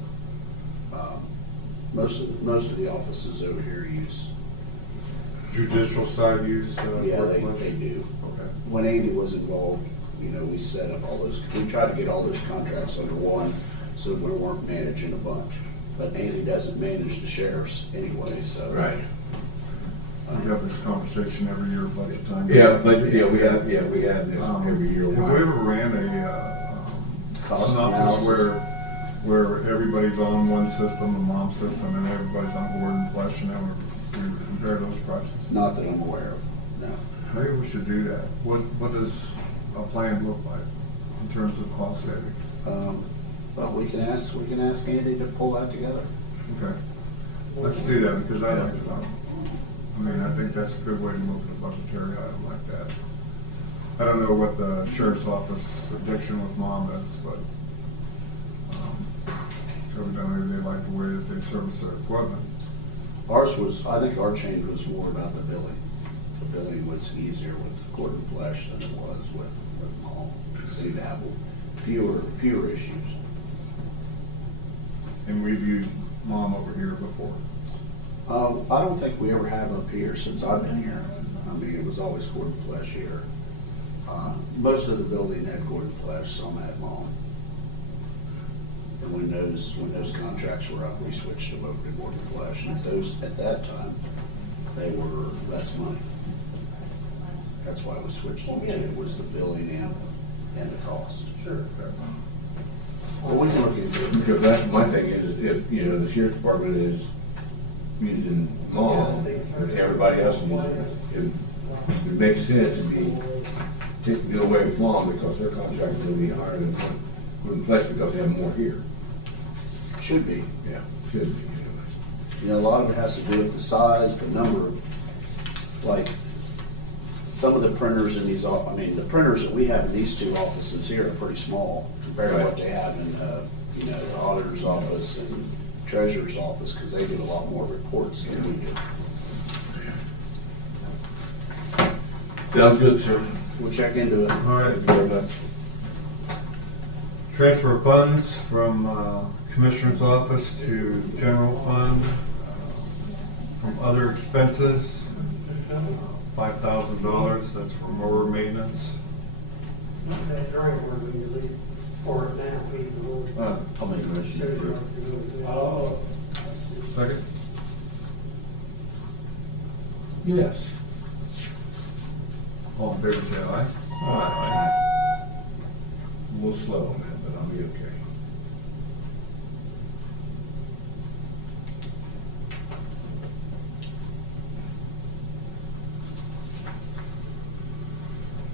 Most of the offices over here use, Judicial side use. yeah, Gordon they Flesh? do. Okay. When Andy was involved, you know, we set up all those, we tried to get all those contracts under one so we weren't managing a bunch. But Andy doesn't manage the sheriffs anyway, so. Right. We have this conversation every year, budget time. Yeah, budget, we have this every year. Have we ever ran a Cost synopsis analysis? where everybody's on one system, the mom system, and everybody's on Gordon Flesh, and then we compare those prices? Not that I'm aware of, no. Maybe we should do that. What does a plan look like in terms of cost savings? But we can ask Andy to pull that together. Okay. Let's do that, because I like to know. I mean, I think that's a good way to move a budgetary item like that. I don't know what the sheriff's office addiction with mom is, but evidently they like the way that they service their equipment. Ours was, I think our change was more about the billing. The billing was easier with Gordon Flesh than it was with Mall. It seemed to have fewer issues. And we've used mom over here before. I don't think we ever have up here since I've been here. I mean, it was always Gordon Flesh here. Most of the building had Gordon Flesh, some had Mall. And when those contracts were up, we switched them over to Gordon Flesh. And at that time, they were less money. That's why we switched them to, was the billing and and the cost. Sure. Well, we can look into it. Because that's my thing is if, you know, the sheriff's department is using mom, but everybody else is using it, it makes sense to be, to do away with mom because their contract is gonna be higher than Wood and Flesh because they have more here. Should be. Yeah, should be, anyway. You know, a lot of it has to do with the size, the number, like, some of the printers in these, I mean, the printers that we have in these two offices here are pretty small compared to what they have in, you know, the auditor's office and treasurer's office, because they do a lot more reports than we do. Sounds good, sir. We'll check into it. All right. Thank you very much. Transfer of funds from Commissioner's office to general fund, from other expenses, $5,000, that's for mower maintenance. That's right, where we leave for it now, people. I'll make a motion to approve. Oh. Second? Yes. All in favor, say aye. Aye. A little slow on that, but I'll be okay.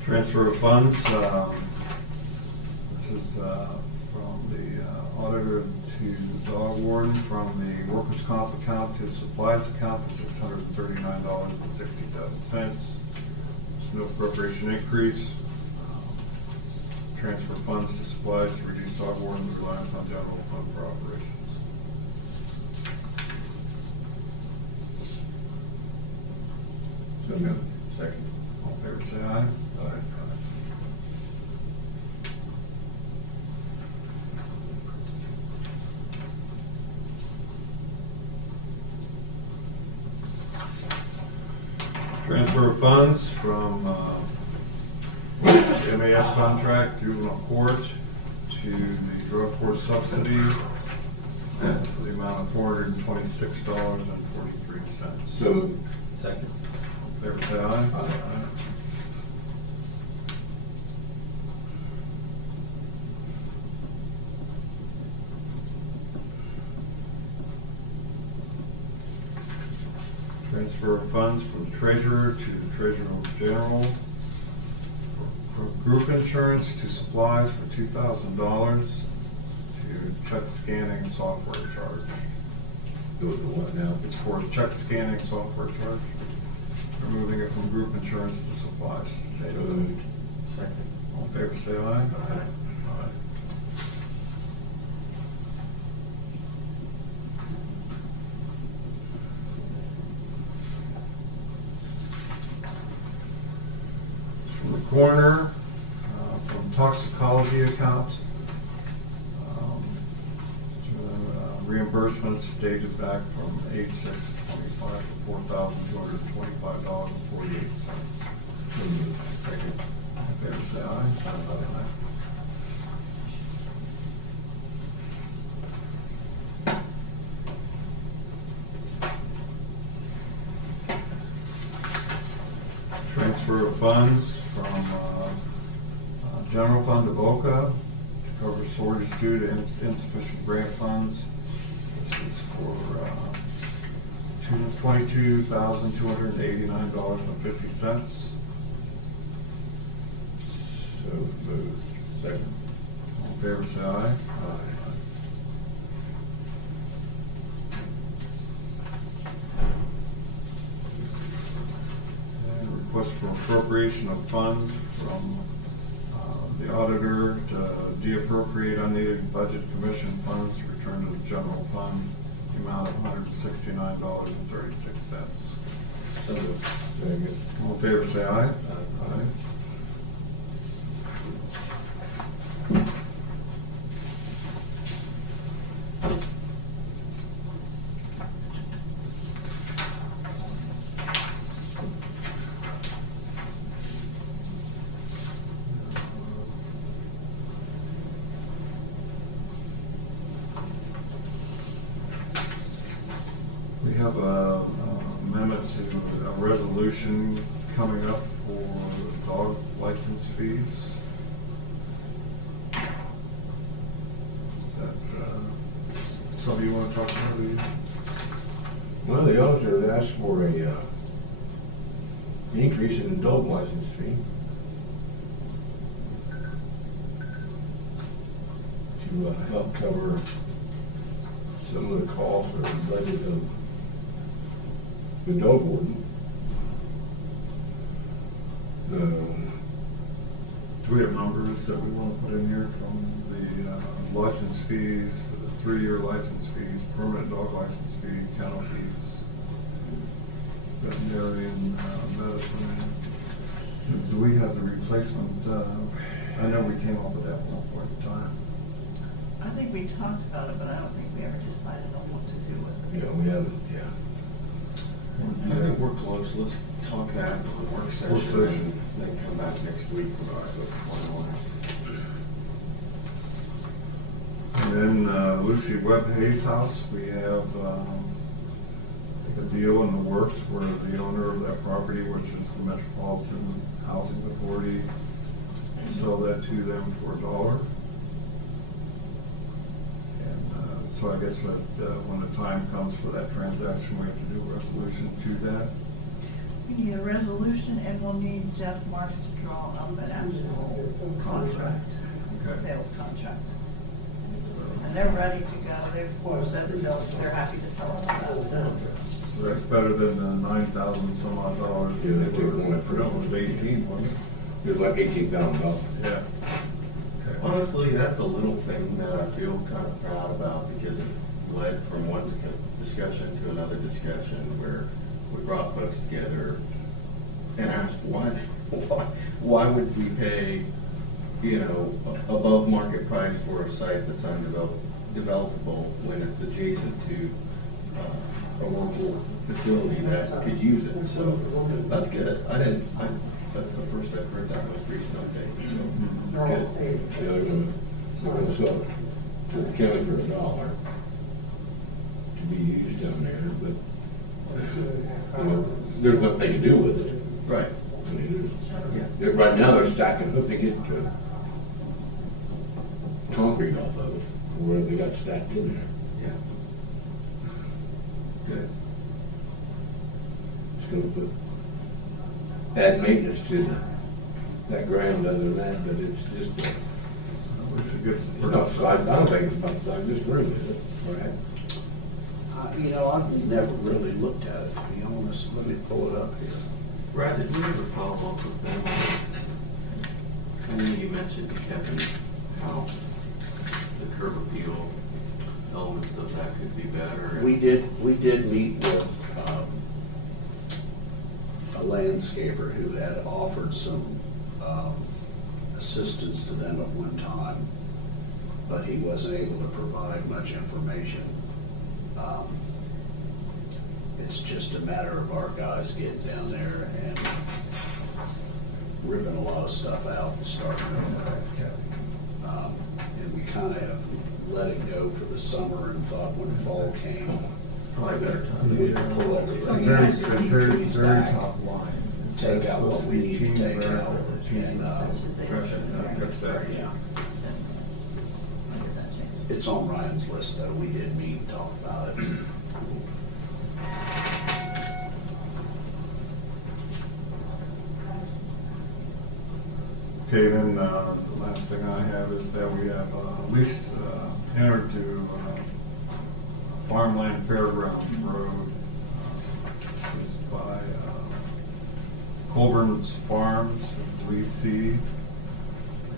Transfer of funds, this is from the auditor to the dog warden, from the workers' comp account to the supplies account for $639.67. There's no appropriation increase. Transfer funds to supplies to reduce dog warden's reliance on general fund for operations. So moved. Second. All in favor, say aye. Aye. Transfer of funds from the MAS contract, juvenile court, to the drug court subsidy for the amount of $426.43. So moved. Second. All in favor, say aye. Aye. Transfer of funds from the treasurer to the treasurer general, from group insurance to supplies for $2,000, to check scanning software charge. Those are what now? It's for check scanning software charge. We're moving it from group insurance to supplies. So moved. Second. All in favor, say aye. Aye. Aye. From the coroner, from toxicology account, to, reimbursements dated back from 8/6/25 for $4,225.48. So moved. Second. All in favor, say aye. Aye. Transfer of funds from general fund to VOCA to cover shortage due to insufficient grant funds. This is for $22,289.50. So moved. Second. All in favor, say aye. Aye. And request for appropriation of funds from the auditor to de-appropriate unneeded budget commission funds to return to the general fund, the amount of $169.36. So moved. Second. All in favor, say aye. Aye. We have a amendment to a resolution coming up for dog license fees. Somebody you wanna talk about these? Well, the auditor had asked for a, increase in the dog license fee. To, help cover some of the costs or the budget of the dog warden. Do we have numbers that we wanna put in here from the license fees, 3-year license fees, permanent dog license fee, kennel fees, veterinarian, medicine? Do we have the replacement, I know we came up with that at one point in time. I think we talked about it, but I don't think we ever decided on what to do with it. Yeah, we haven't, yeah. I think we're close, let's talk that in the work session and then come back next week with finalized. And then Lucy Webb Hayes House, we have I think a deal in the works where the owner of that property, which is the Metropolitan Housing Authority, sell that to them for $1. And so I guess that when the time comes for that transaction, we have to do a resolution to that. We need a resolution and we'll need Jeff Marks to draw up an actual contract, Okay. sales contract. And they're ready to go. They've said that they're happy to sell us that. So that's better than the $9,000 some odd dollars. Yeah, they took one for that was 18, wasn't it? It was like $18,000. Yeah. Okay. Honestly, that's a little thing that I feel kind of proud about because it led from one discussion to another discussion where we brought folks together and asked why would we pay, above market price for a site that's undevelopable when it's adjacent to a local facility that could use it. So that's good. That's the first I've heard that most recent update. So good. Yeah, they're gonna sell it to the county for $1 to be used down there, but, there's nothing they can do with it. Right. I mean, right now they're stacking, if they get concrete off of it, where they got stacked in there. Yeah. Good. It's gonna add maintenance to that ground other than that, but it's just, At least it gets. it's not the size, I don't think it's about the size of this room, is it? Right? I've never really looked at it, to be honest. Let me pull it up here. Brad, did we ever follow up with them? I know you mentioned to Kevin how the curb appeal elements of that could be better. We did meet with a landscaper who had offered some assistance to them at one time, but he wasn't able to provide much information. It's just a matter of our guys getting down there and ripping a lot of stuff out and starting over. And we kind of have let it go for the summer and thought when fall came, Probably better time. we'd pull everything Very, out, very, keep very, trees very back, top line. take out what we need to take out, and, That's that. yeah. I'll get that changed. It's on Ryan's list, though. We did meet and talk about it. Okay, then, the last thing I have is that we have, leased, entered to, Farmland Fairgrounds Road. This is by, Colburn's Farms, Lee C.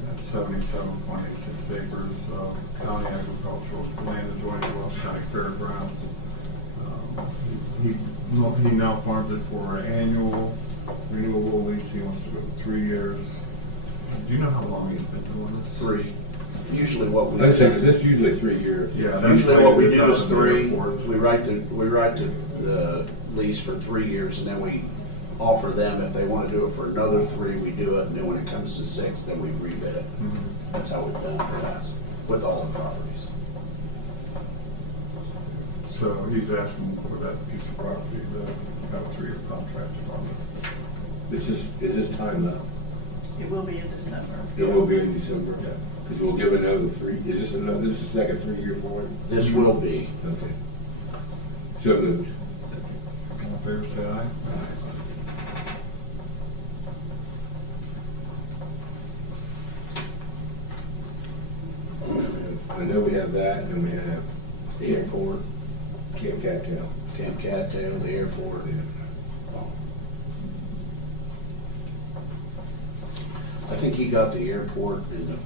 That's 77.86 acres of county agricultural land adjoining Wells County Fairgrounds. He now farms it for an annual renewable lease. He wants to go 3 years. Do you know how long he's been doing this? 3. Usually what we. Like I said, it's usually 3 years. Yeah. that's Usually the way what we it is do out is in the 3. airport. We write the lease for 3 years, and then we offer them, if they want to do it for another 3, we do it, and then when it comes to 6, then we rebid it. Mhm. That's how we've done it for that, with all the properties. So he's asking for that piece of property that got a 3-year contract on it. Is this time up? It will be in December. It will be in December. Yeah. Because we'll give another 3, this is like a 3-year for it? This will be. Okay. So moved. All in favor, say aye. I know we have that, and we have The airport, Camp Cattail. Camp Cattail, the airport. I think he got the airport and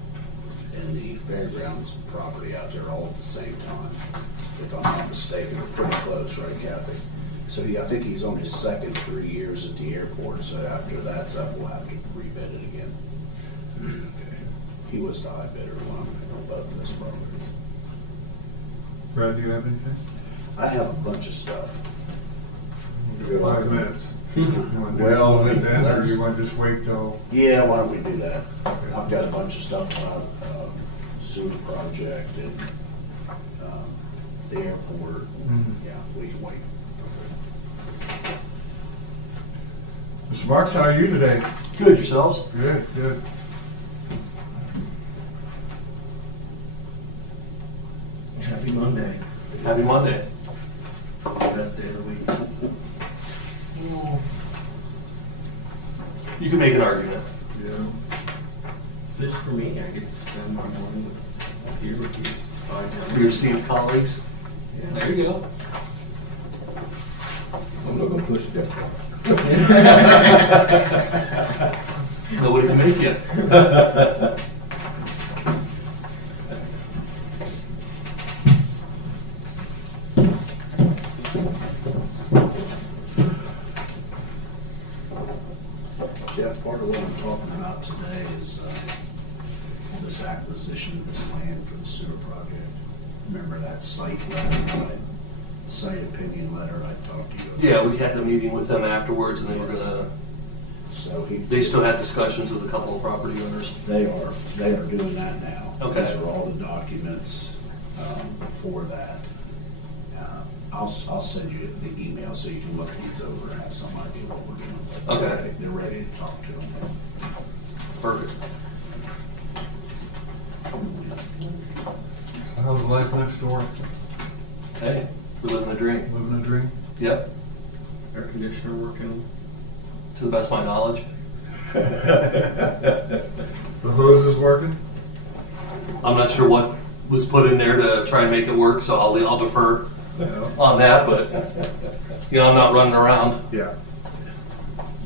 the fairgrounds property out there all at the same time, if I'm not mistaken. They're pretty close, right, Kathy? So I think he's on his second 3 years at the airport, so after that's up, we'll have to rebid it again. He was the high bidder on both of this property. Brad, do you have anything? I have a bunch of stuff. 5 minutes. You want to do Well, this one then, or let's- do you want to just wait till? Yeah, why don't we do that? I've got a bunch of stuff about sewer project and the airport. Mhm. Yeah, we can wait. Mr. Marks, how are you today? Good, yourselves? Good, good. Happy Monday. Happy Monday. Best day of the week. You can make an argument. Yeah. Just for me, I get to spend my morning here with these fine Your esteemed colleagues. Yeah. There you go. I'm not gonna push that far. Nobody can make you. Jeff, part of what I'm talking about today is this acquisition of this land for the sewer project. Remember that site letter, site opinion letter I talked to you about? Yeah, we had the meeting with them afterwards and they were gonna, So they still had discussions with a couple of property owners. They are doing that now. Okay. These are all the documents for that. I'll send you the email so you can look these over and have some idea what we're doing. Okay. They're ready to talk to them. Perfect. How's life next door? Hey, we're living the dream. Living a dream? Yep, air conditioner working. to the best of my knowledge. The hose is working? I'm not sure what was put in there to try and make it work, so I'll defer on that, but, you know, I'm not running around Yeah.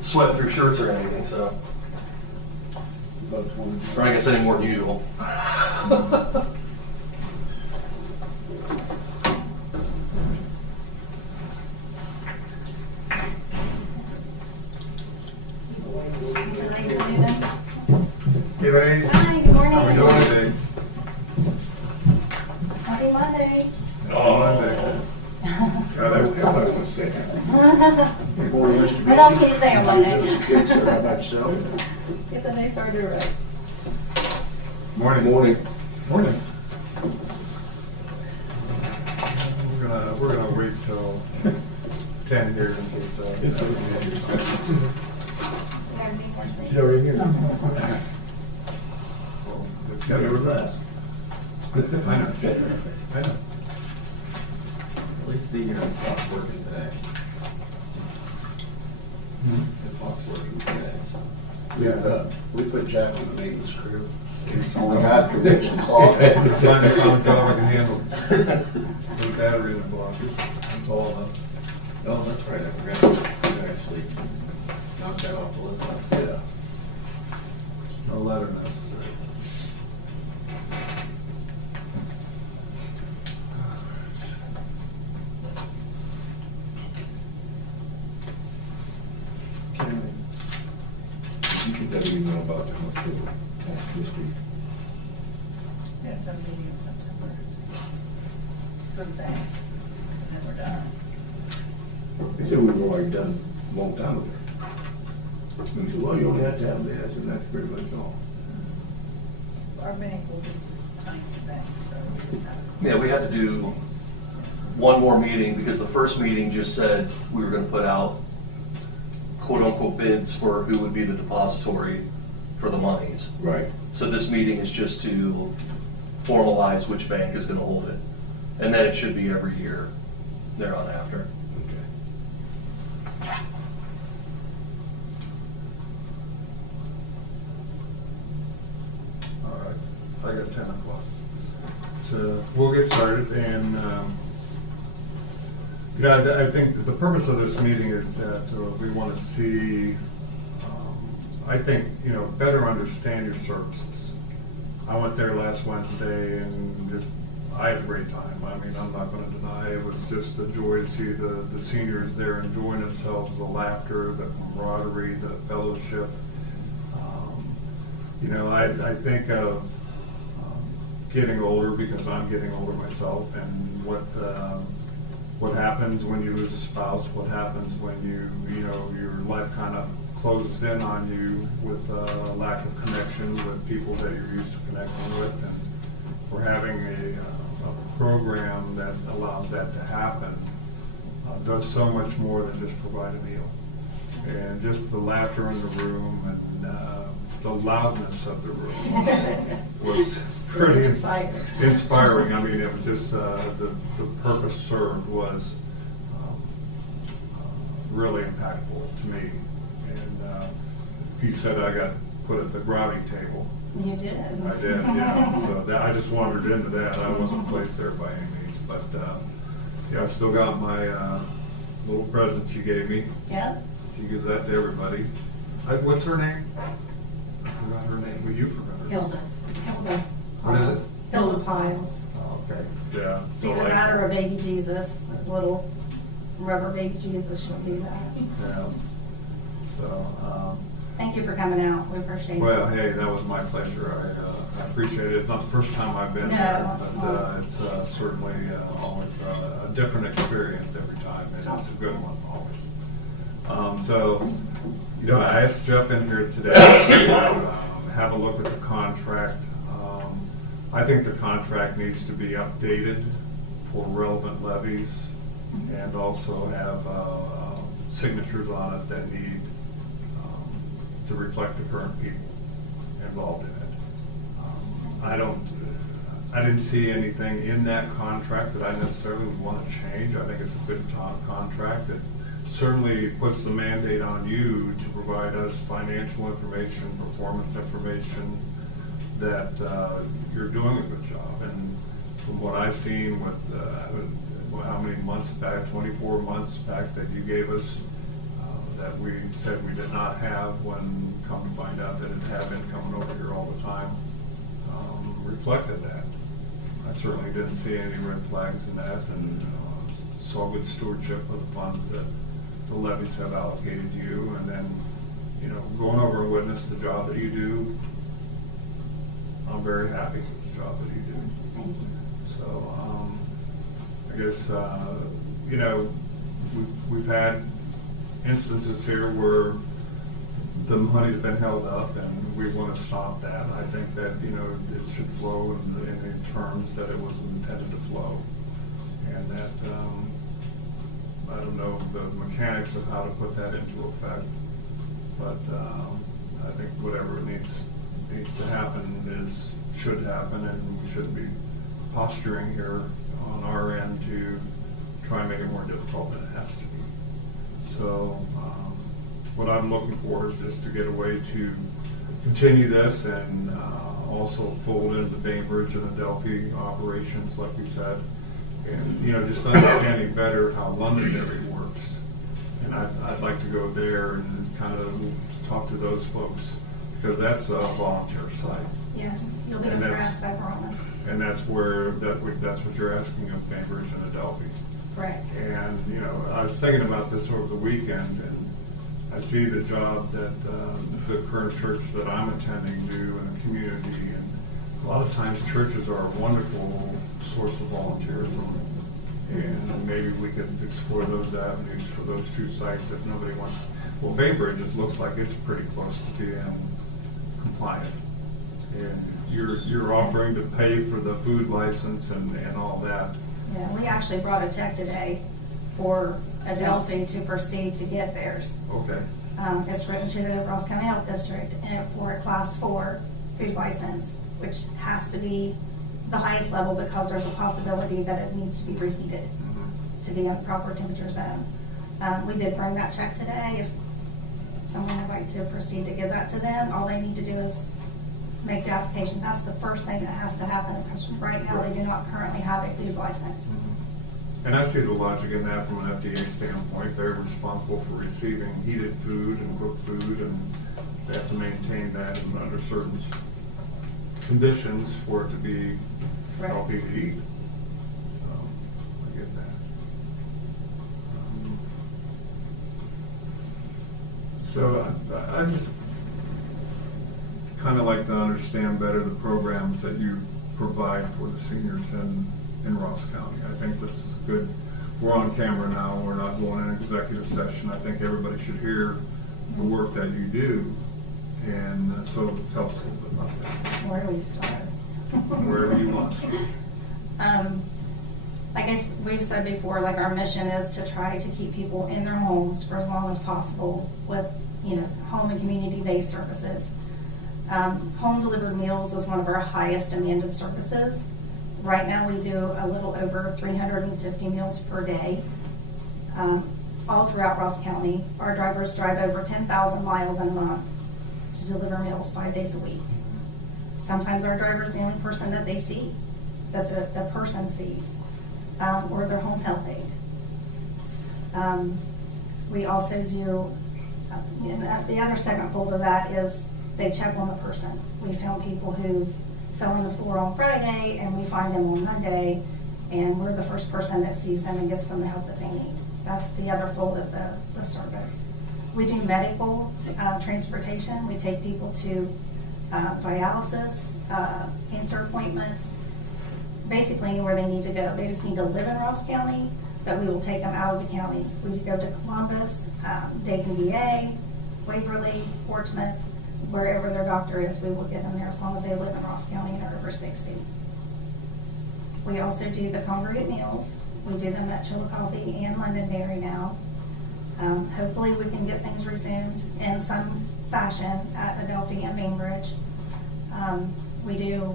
sweating through shirts or anything, so. Or I guess any more than usual. Hey, ladies. Hi, good morning. How we doing today? Happy Monday. Monday. Everybody wants to say that. What else can you say on Monday? Good, sir. How about yourself? Get the day started right. Morning. Morning. Morning. We're gonna wait till 10 here in case. You guys need more space? She's already here. Yeah, You were last. I know. I know. At least the clock's working today. The clock's working today. We put Jack on the maintenance crew. He's the only guy who can reach the clock. Find a common job I can handle. The battery in the block. That's all of it. Oh, that's right, I forgot to actually knock that off the list. Yeah. No letter necessary. You get that email about how much the tax history. Yeah, the meeting in September. For the bank, and then we're done. They said we were already done a long time ago. And we said, well, you only have to have this, and that's pretty much all. Our bank will be just tiny bank, so we just have. Yeah, we had to do one more meeting because the first meeting just said we were gonna put out quote-unquote bids for who would be the depository for the monies. Right. So this meeting is just to formalize which bank is gonna hold it. And then it should be every year thereon after. Okay. All right, I got 10 o'clock. So we'll get started, and I think that the purpose of this meeting is that we want to see, I think, better understand your services. I went there last Wednesday and I had a great time. I mean, I'm not going to deny it was just a joy to see the seniors there enjoying themselves, the laughter, the camaraderie, the fellowship. I think of getting older, because I'm getting older myself, and what happens when you lose a spouse, what happens when your life kind of closes in on you with a lack of connection with people that you're used to connecting with, and we're having a program that allows that to happen does so much more than just provide a meal. And just the laughter in the room and the loudness of the room was pretty inspiring. I mean, it was just the purpose served was really impactful to me. And you said I got put at the growling table. You did. I did, yeah. So I just wandered into that. I wasn't placed there by any means, but I still got my little present she gave me. Yep. She gives that to everybody. What's her name? I forgot her name. Well, you forgot her name. Hilda. What is it? Hilda Piles. Oh, okay, yeah. It's either that or a baby Jesus, a little rubber baby Jesus, she'll do that. Yeah. So, Thank you for coming out, we appreciate it. well, hey, that was my pleasure. I appreciate it. It's not the first time I've been No, there, it's but not. it's certainly always a different experience every time, and it's a good one always. I asked Jeff in here today to have a look at the contract. I think the contract needs to be updated for relevant levies and also have signatures on it that need to reflect the current people involved in it. I didn't see anything in that contract that I necessarily would want to change. I think it's a good contract. It certainly puts the mandate on you to provide us financial information, performance information, that you're doing a good job. And from what I've seen with how many months back, 24 months back that you gave us, that we said we did not have, when come to find out that it had been coming over here all the time, reflected that. I certainly didn't see any red flags in that, and saw good stewardship of the funds that the levies have allocated to you, and then, going over and witness the job that you do. I'm very happy with the job that you do. Thank you. So, I guess, we've had instances here where the money's been held up, and we want to stop that. I think that, it should flow in the terms that it was intended to flow. And that, I don't know the mechanics of how to put that into effect, but I think whatever needs to happen should happen, and we shouldn't be posturing here on our end to try and make it more difficult than it has to be. So what I'm looking for is just to get a way to continue this and also fold into the Bainbridge and Adelphi operations, like we said, and just understanding better how Londonderry works. And I'd like to go there and kind of talk to those folks, because that's a volunteer site. Yes, you'll be impressed, I promise. And that's what you're asking of Bainbridge and Adelphi. Correct. And, I was thinking about this over the weekend, and I see the job that the current church that I'm attending do in the community. And a lot of times churches are a wonderful source of volunteerism. And maybe we could explore those avenues for those two sites if nobody wants. Well, Bainbridge, it looks like it's pretty close to being compliant. And you're offering to pay for the food license and all that. Yeah, we actually brought a check today for Adelphi to proceed to get theirs. Okay. It's written to the Ross County Health District and for a Class 4 food license, which has to be the highest level because there's a possibility that it needs to be reheated to be in the proper temperature zone. We did bring that check today. If someone would like to proceed to give that to them, all they need to do is make the application. That's the first thing that has to happen, because right now they do not currently have a food license. And I see the logic in that from an FDA standpoint. They're responsible for receiving heated food and cooked food, and they have to maintain that in under certain conditions for it to be healthy to eat. So, I get that. So I just kind of like to understand better the programs that you provide for the seniors in Ross County. I think this is good. We're on camera now. We're not going in executive session. I think everybody should hear the work that you do. And so tell us a little bit about that. Where do we start? Wherever you want. Like we've said before, like our mission is to try to keep people in their homes for as long as possible with, home and community-based services. Home delivered meals is one of our highest demanded services. Right now we do a little over 350 meals per day. All throughout Ross County, our drivers drive over 10,000 miles in a month to deliver meals 5 days a week. Sometimes our driver is the only person that they see, that the person sees, or their home health aide. We also do, the other second fold of that is they check on the person. We found people who fell on the floor on Friday and we find them on Monday, and we're the first person that sees them and gets them the help that they need. That's the other fold of the service. We do medical transportation. We take people to dialysis, cancer appointments, basically anywhere they need to go. They just need to live in Ross County, but we will take them out of the county. We go to Columbus, Dayton VA, Waverly, Portsmouth, wherever their doctor is, we will get them there as long as they live in Ross County and are over 60. We also do the congregate meals. We do them at Chillicothe and Londonderry now. Hopefully we can get things resumed in some fashion at Adelphi and Bainbridge. We do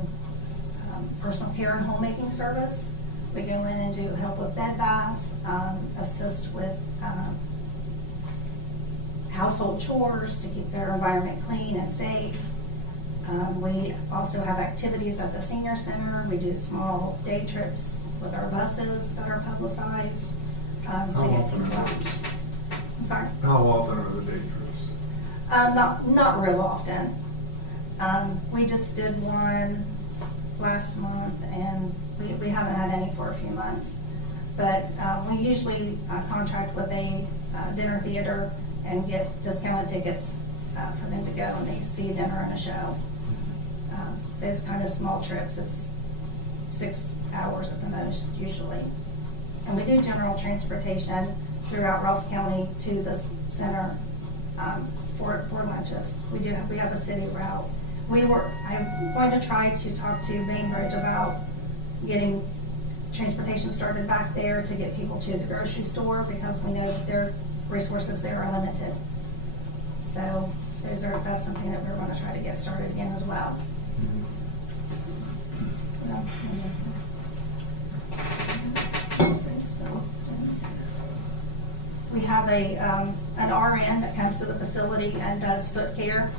personal care and homemaking service. We go in and do help with bed baths, assist with household chores to keep their environment clean and safe. We also have activities at the senior center. We do small day trips with our buses that are publicized. How often are those? I'm sorry? How often are the day trips? Not real often. We just did one last month, and we haven't had any for a few months. But we usually contract with a dinner theater and get discounted tickets for them to go, and they see a dinner and a show. Those kind of small trips, it's 6 hours at the most usually. And we do general transportation throughout Ross County to the center for lunches. We have a city route. I'm going to try to talk to Bainbridge about getting transportation started back there to get people to the grocery store, because we know that their resources there are limited. So that's something that we're going to try to get started again as well. What else am I missing? I don't think so. We have an RN that comes to the facility and does foot care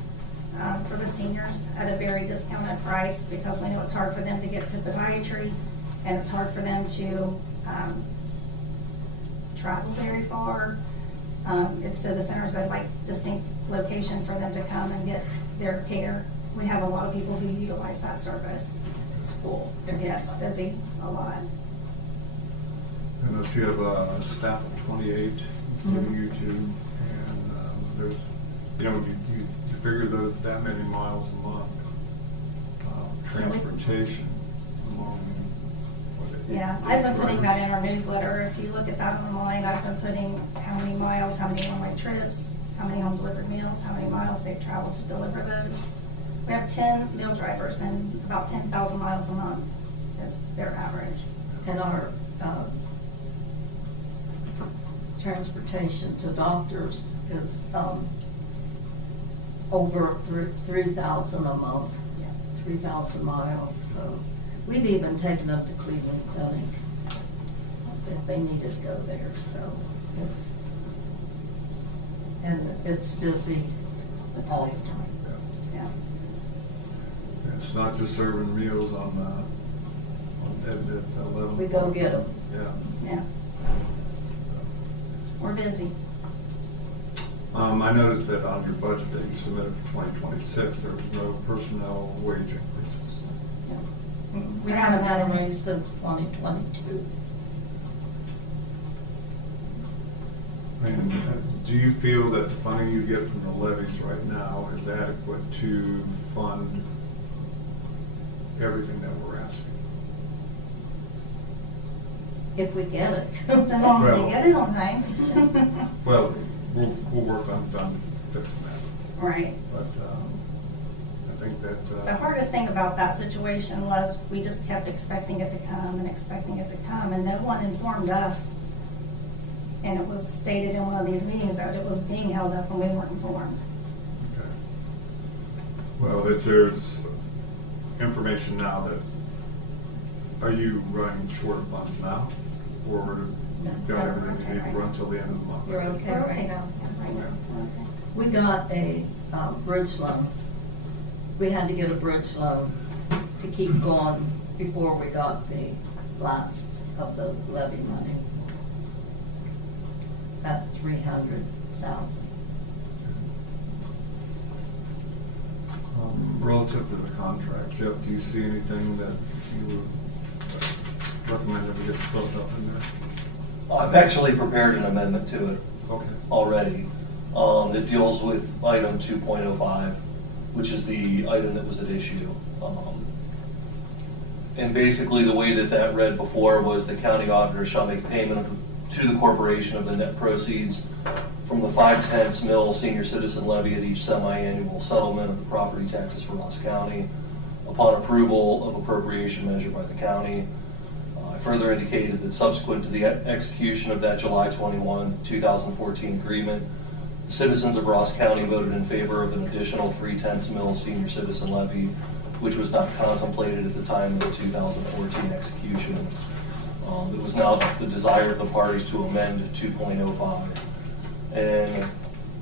for the seniors at a very discounted price, because we know it's hard for them to get to podiatry, and it's hard for them to travel very far. So the centers have like distinct location for them to come and get their care. We have a lot of people who utilize that service. It's full. Yes, busy a lot. And if you have a staff of 28 giving you to, and there's, you figure that many miles a month, transportation along. Yeah, I've been putting that in our newsletter. If you look at that online, I've been putting how many miles, how many one-way trips, how many home delivered meals, how many miles they've traveled to deliver those. We have 10 meal drivers, and about 10,000 miles a month is their average. And our transportation to doctors is over 3,000 a month, 3,000 miles, so we've even taken up to Cleveland Clinic if they needed to go there, so it's busy all the time. Yeah. It's not just serving meals at 11. We go get them. Yeah. Yeah. We're busy. I noticed that on your budget that you submitted for 2026, there was no personnel wage increases. We haven't had a raise since 2022. And do you feel that the funding you get from the levies right now is adequate to fund everything that we're asking? If we get it. As long as we get it on time. Well, we'll work on fixing that. Right. But I think that... The hardest thing about that situation was we just kept expecting it to come and expecting it to come, and no one informed us. And it was stated in one of these meetings that it was being held up and we weren't informed. Okay. Well, there's information now that, are you running short of funds now? Or you've got everything you need to run till the end of the month? We're okay We're right okay. now. Okay. We got a bridge loan. We had to get a bridge loan to keep going before we got the last of the levy money. At 300,000. Relative to the contract, Jeff, do you see anything that you would recommend that we get scrubbed up in there? I've actually prepared an amendment to it Okay. already that deals with item 2.05, which is the item that was at issue. And basically the way that read before was the county auditor shall make payment to the corporation of the net proceeds from the 5/10 mil senior citizen levy at each semi-annual settlement of the property taxes for Ross County upon approval of appropriation measure by the county. I further indicated that subsequent to the execution of that July 21, 2014 agreement, the citizens of Ross County voted in favor of an additional 3/10 mil senior citizen levy, which was not contemplated at the time of the 2014 execution. It was now the desire of the parties to amend 2.05. And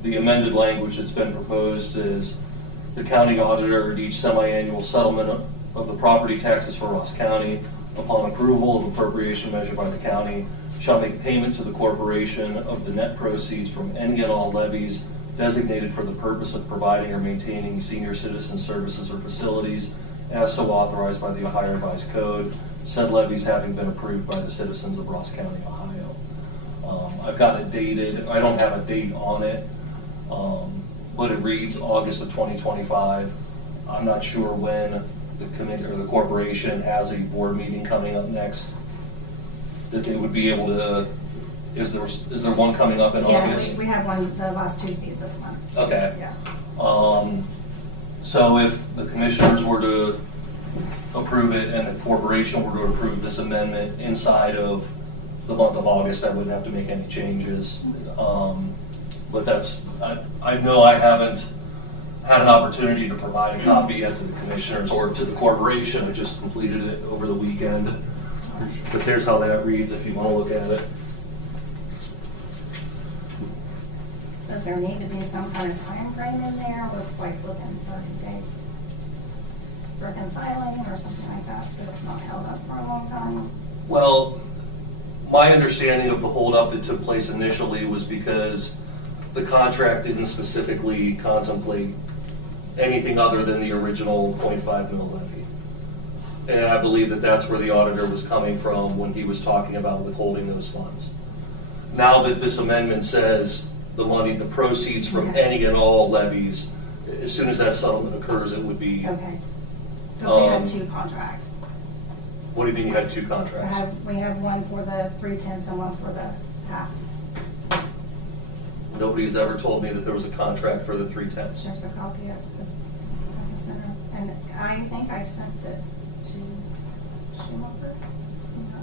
the amended language that's been proposed is the county auditor at each semi-annual settlement of the property taxes for Ross County, upon approval of appropriation measure by the county, shall make payment to the corporation of the net proceeds from any and all levies designated for the purpose of providing or maintaining senior citizen services or facilities as so authorized by the Ohio Revised Code, said levies having been approved by the citizens of Ross County, Ohio. I've got it dated, I don't have a date on it, but it reads August of 2025. I'm not sure when the committee or the corporation has a board meeting coming up next that they would be able to, is there one coming up in August? Yeah, we have one the last Tuesday of this month. Okay. Yeah. So if the commissioners were to approve it and the corporation were to approve this amendment inside of the month of August, I wouldn't have to make any changes. But that's, I know I haven't had an opportunity to provide a copy yet to the commissioners or to the corporation. I just completed it over the weekend. But there's how that reads if you want to look at it. Does there need to be some kind of time frame in there with like within 30 days? Reconciling or something like that, so it's not held up for a long time? Well, my understanding of the holdup that took place initially was because the contract didn't specifically contemplate anything other than the original 0.5 mil levy. And I believe that that's where the auditor was coming from when he was talking about withholding those funds. Now that this amendment says the money, the proceeds from any and all levies, as soon as that settlement occurs, it would be. Okay. Because we had two contracts. What do you mean you had two contracts? We have one for the 3/10 and one for the half. Nobody's ever told me that there was a contract for the 3/10. There's a copy at the center, and I think I sent it to Schumacher.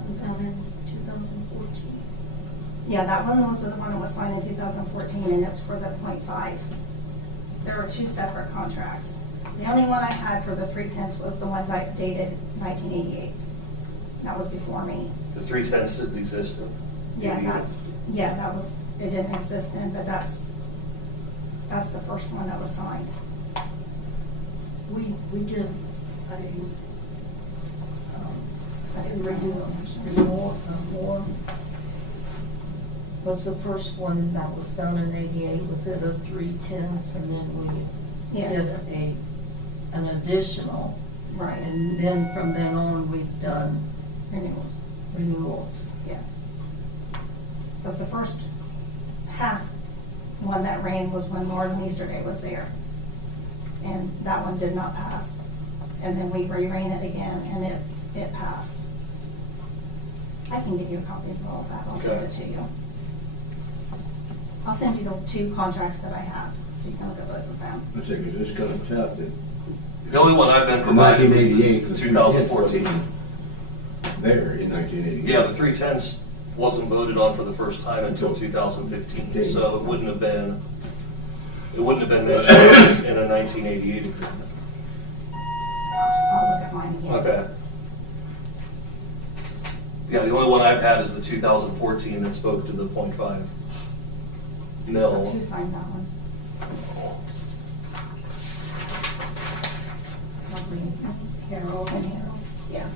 Was that in 2014? Yeah, that one was the one that was signed in 2014, and it's for the 0.5. There were 2 separate contracts. The only one I had for the 3/10 was the one dated 1988. That was before me. The 3/10 didn't exist then? That was, it didn't exist then, but that's the first one that was signed. We did a renewal. Was the first one that was done in 88, was it a 3/10, and then we Yes. did an additional? Right. And then from then on, we've done renewals. Yes. Because the first half one that ran was when Martin Easterday was there. And that one did not pass. And then we re-ran it again and it passed. I can get you copies of all of that. I'll send it to you. I'll send you the 2 contracts that I have, so you can look at both of them. I say, 'cause it's kind of tough that. The only one I've been provided was the 1988, 2014. There in 1988. Yeah, the 3/10 wasn't voted on for the first time until 2015, so it wouldn't have been mentioned in a 1988 agreement. I'll look at mine again. Okay. Yeah, the only one I've had is the 2014 that spoke to the .5 mil. Who signed that one? Harold and Harold, yeah.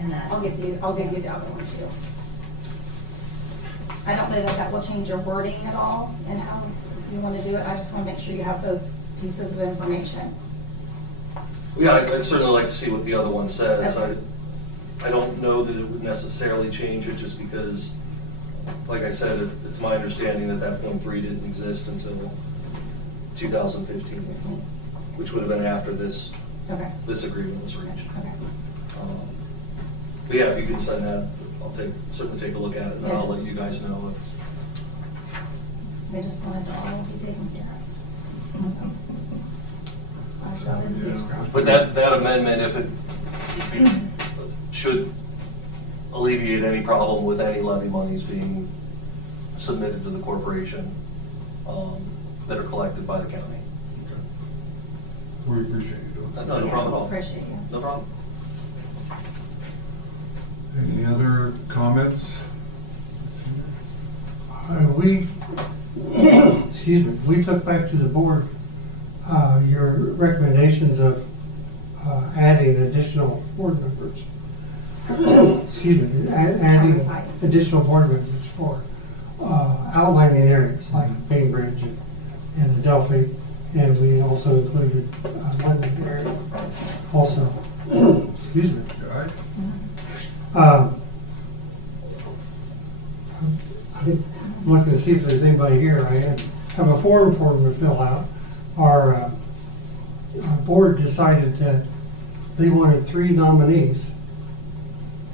And I'll give you the other one too. I don't know that will change your wording at all and how you want to do it. I just want to make sure you have both pieces of information. Yeah, I'd certainly like to see what the other one says. Okay. I don't know that it would necessarily change it just because, like I said, it's my understanding that that .3 didn't exist until 2015, which would have been after this agreement was reached. Okay. But yeah, if you can send that, I'll certainly take a look at it, and then I'll let you guys know We just wanted to all be taken care of. I shall introduce process. But that amendment, if it should alleviate any problem with any levy monies being submitted to the corporation that are collected by the county. We appreciate you doing that. No problem at all. Appreciate you. No problem. Any other comments? We took back to the board your recommendations of adding additional board members. Adding additional board members for outlining areas like Bainbridge and Adelphi, and we also included London area also. Excuse me. I'm looking to see if there's anybody here. I have a form for them to fill out. Our board decided that they wanted 3 nominees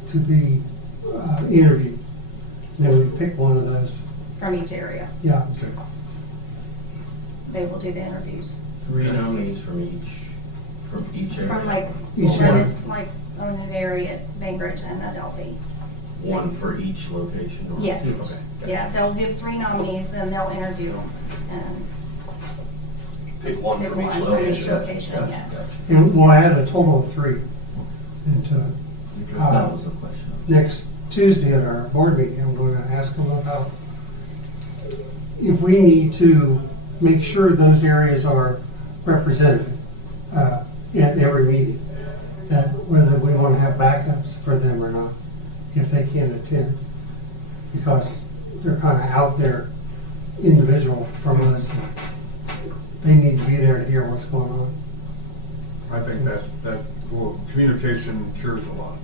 to be interviewed. Then we pick one of those. From each area. Yeah. They will do the interviews. 3 nominees from each area. From like, Each one. like on an area at Bainbridge and Adelphi. One for each location? Or Yes. Okay. Yeah, they'll give 3 nominees, then they'll interview them and Pick one pick from each one from each location. location, yes. And we'll add a total of 3 into it. That was the question. Next Tuesday at our board meeting, I'm going to ask them about if we need to make sure those areas are represented at every meeting, that whether we want to have backups for them or not, if they can't attend, because they're kind of out there individual from us. They need to be there to hear what's going on. I think communication cures a lot.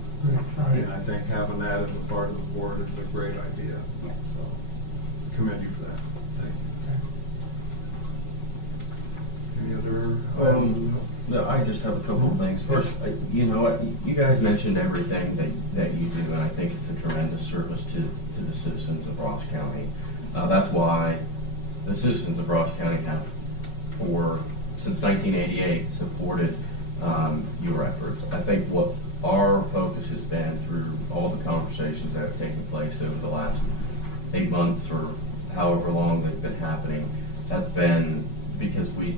Right. And I think having that as a part of the board is a great idea. So commend you for that. Thank you. Any other? No, I just have a couple of things. First, you know what, you guys mentioned everything that you do, and I think it's a tremendous service to the citizens of Ross County. That's why the citizens of Ross County have, since 1988, supported your efforts. I think what our focus has been through all the conversations that have taken place over the last 8 months or however long they've been happening, has been because we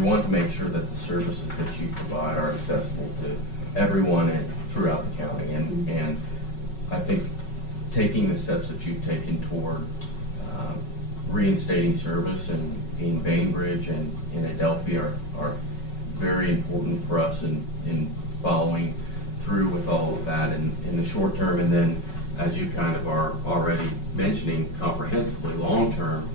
want to make sure that the services that you provide are accessible to everyone throughout the county. And I think taking the steps that you've taken toward reinstating service in Bainbridge and in Adelphi are very important for us in following through with all of that in the short term. And then, as you kind of are already mentioning, comprehensively, long term,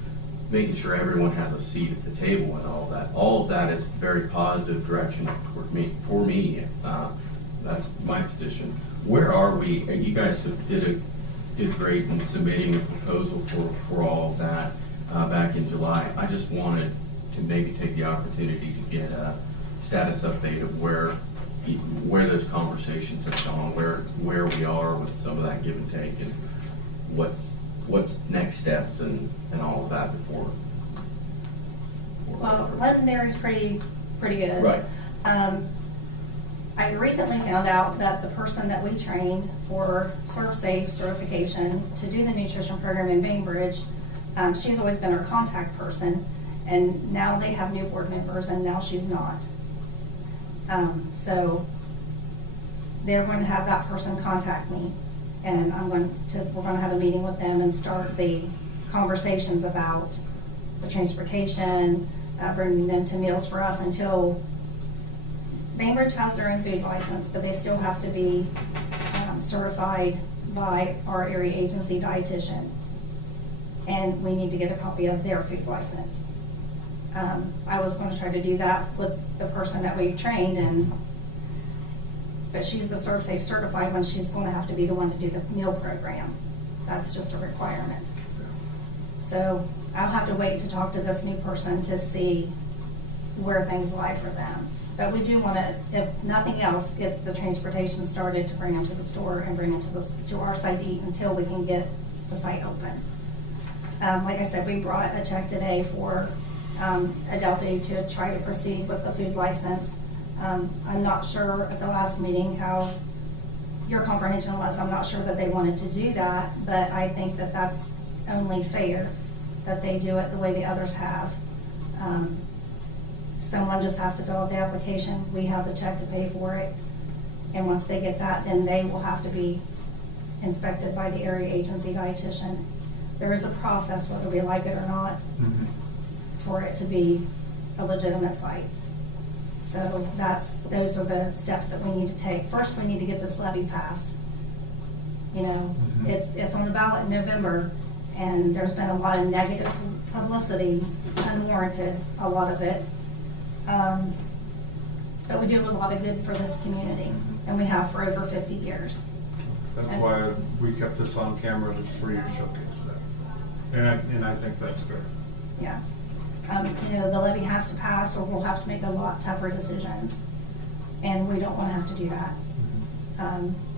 making sure everyone has a seat at the table and all of that. All of that is very positive direction toward me, for me. That's my position. Where are we? You guys did great in submitting a proposal for all of that back in July. I just wanted to maybe take the opportunity to get a status update of where those conversations have gone, where we are with some of that give and take, and what's next steps and all of that before. Well, Legendary's pretty good. Right. I recently found out that the person that we trained for ServSafe certification to do the nutrition program in Bainbridge, she's always been our contact person, and now they have new board members, and now she's not. So they're going to have that person contact me, and we're going to have a meeting with them and start the conversations about the transportation, bringing them to Meals for Us until Bainbridge has their own food license, but they still have to be certified by our area agency dietitian, and we need to get a copy of their food license. I was going to try to do that with the person that we've trained, but she's the ServSafe certified one. She's going to have to be the one to do the meal program. That's just a requirement. So I'll have to wait to talk to this new person to see where things lie for them. But we do want to, if nothing else, get the transportation started to bring them to the store and bring them to our site to eat until we can get the site open. Like I said, we brought a check today for Adelphi to try to proceed with the food license. I'm not sure at the last meeting how your comprehension was. I'm not sure that they wanted to do that, but I think that that's only fair that they do it the way the others have. Someone just has to fill out the application. We have the check to pay for it. And once they get that, then they will have to be inspected by the area agency dietitian. There is a process, whether we like it or not, for it to be a legitimate site. So those are the steps that we need to take. First, we need to get this levy passed. You know, it's on the ballot in November, and there's been a lot of negative publicity, unwarranted, a lot of it. But we do a lot of good for this community, and we have for over 50 years. That's why we kept this on camera for you to showcase that. And I think that's fair. Yeah. You know, the levy has to pass, or we'll have to make a lot tougher decisions, and we don't want to have to do that.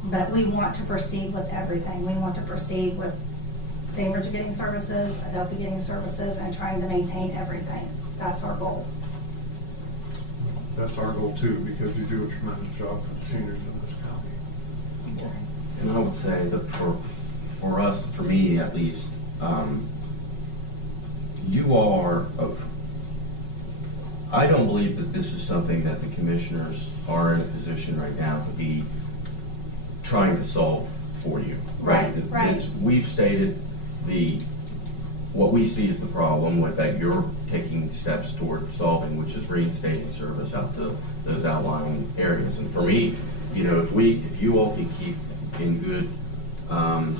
But we want to proceed with everything. We want to proceed with Bainbridge getting services, Adelphi getting services, and trying to maintain everything. That's our goal. That's our goal too, because you do a tremendous job for the seniors in this county. And I would say that for us, for me at least, you all are I don't believe that this is something that the commissioners are in a position right now to be trying to solve for you. Right. We've stated what we see as the problem with that you're taking steps toward solving, which is reinstating service out to those outlying areas. And for me, you know, if you all can keep in good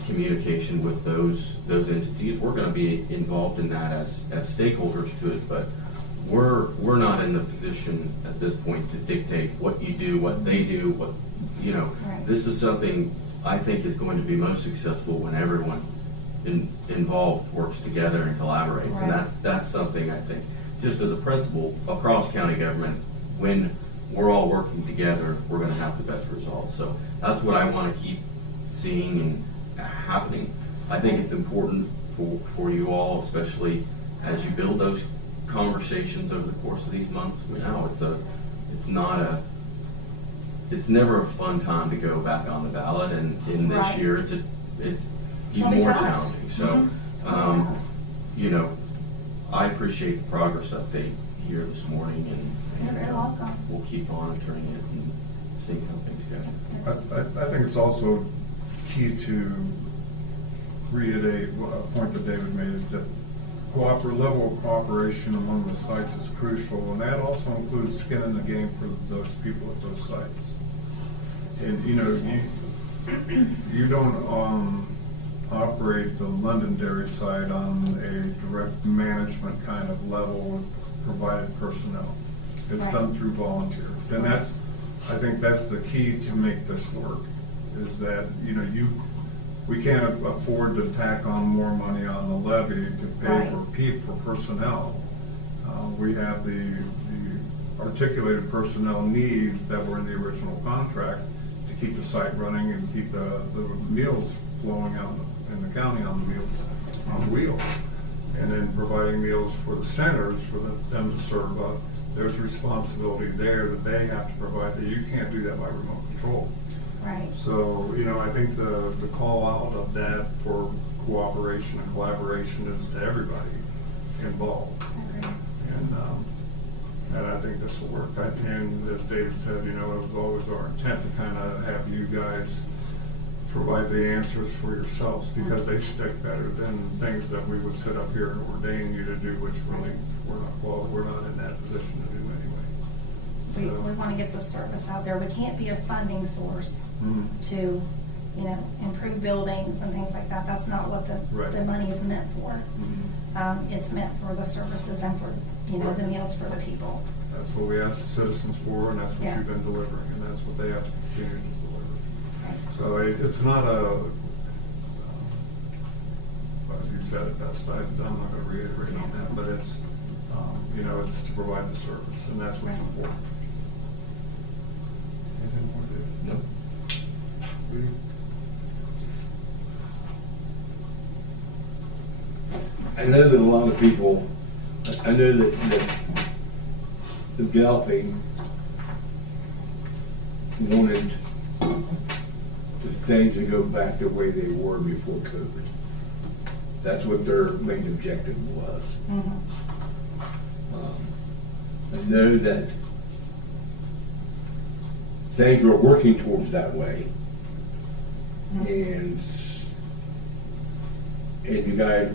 communication with those entities, we're going to be involved in that as stakeholders to it. But we're not in the position at this point to dictate what you do, what they do, what you know. Right. This is something I think is going to be most successful when everyone involved works together and collaborates. Right. And that's something I think, just as a principle across county government, when we're all working together, we're going to have the best results. So that's what I want to keep seeing and happening. I think it's important for you all, especially as you build those conversations over the course of these months. You know, it's never a fun time to go back on the ballot, and in this Right. year it's even more challenging. So, you know, I appreciate the progress update here this morning, You're and very welcome. we'll keep monitoring it and seeing how things go. I think it's also key to reiterate a point that David made, is that level of cooperation among the sites is crucial, and that also includes skin in the game for those people at those sites. And, you know, you don't operate the Londonderry side on a direct management kind of level with provided personnel. It's done through volunteers. And I think that's the key to make this work, is that, you know, we can't afford to tack on more money on the levy to pay for personnel. We have the articulated personnel needs that were in the original contract to keep the site running and keep the meals flowing out in the county on the meals on wheels. And then providing meals for the centers for them to serve. There's responsibility there that they have to provide, that you can't do that by remote control. Right. So, you know, I think the call out of that for cooperation and collaboration is to everybody involved. And I think this will work. And as David said, you know, it was always our intent to kind of have you guys provide the answers for yourselves, because they stick better than things that we would sit up here and ordain you to do, which really we're not in that position to do anyway. We want to get the service out there. We can't be a funding source to, you know, improve buildings and things like that. That's not what the money is meant for. It's meant for the services and for, you know, the meals for the people. That's what we ask the citizens for, and that's what you've been delivering, and that's what they have to continue to deliver. So it's not you said it best. I'm not going to reiterate on that, but it's, you know, it's to provide the service, and that's what's important. Anything more, David? No. I know that a lot of people, I know that the Delphi wanted the things to go back the way they were before COVID. That's what their main objective was. I know that things were working towards that way, and you guys,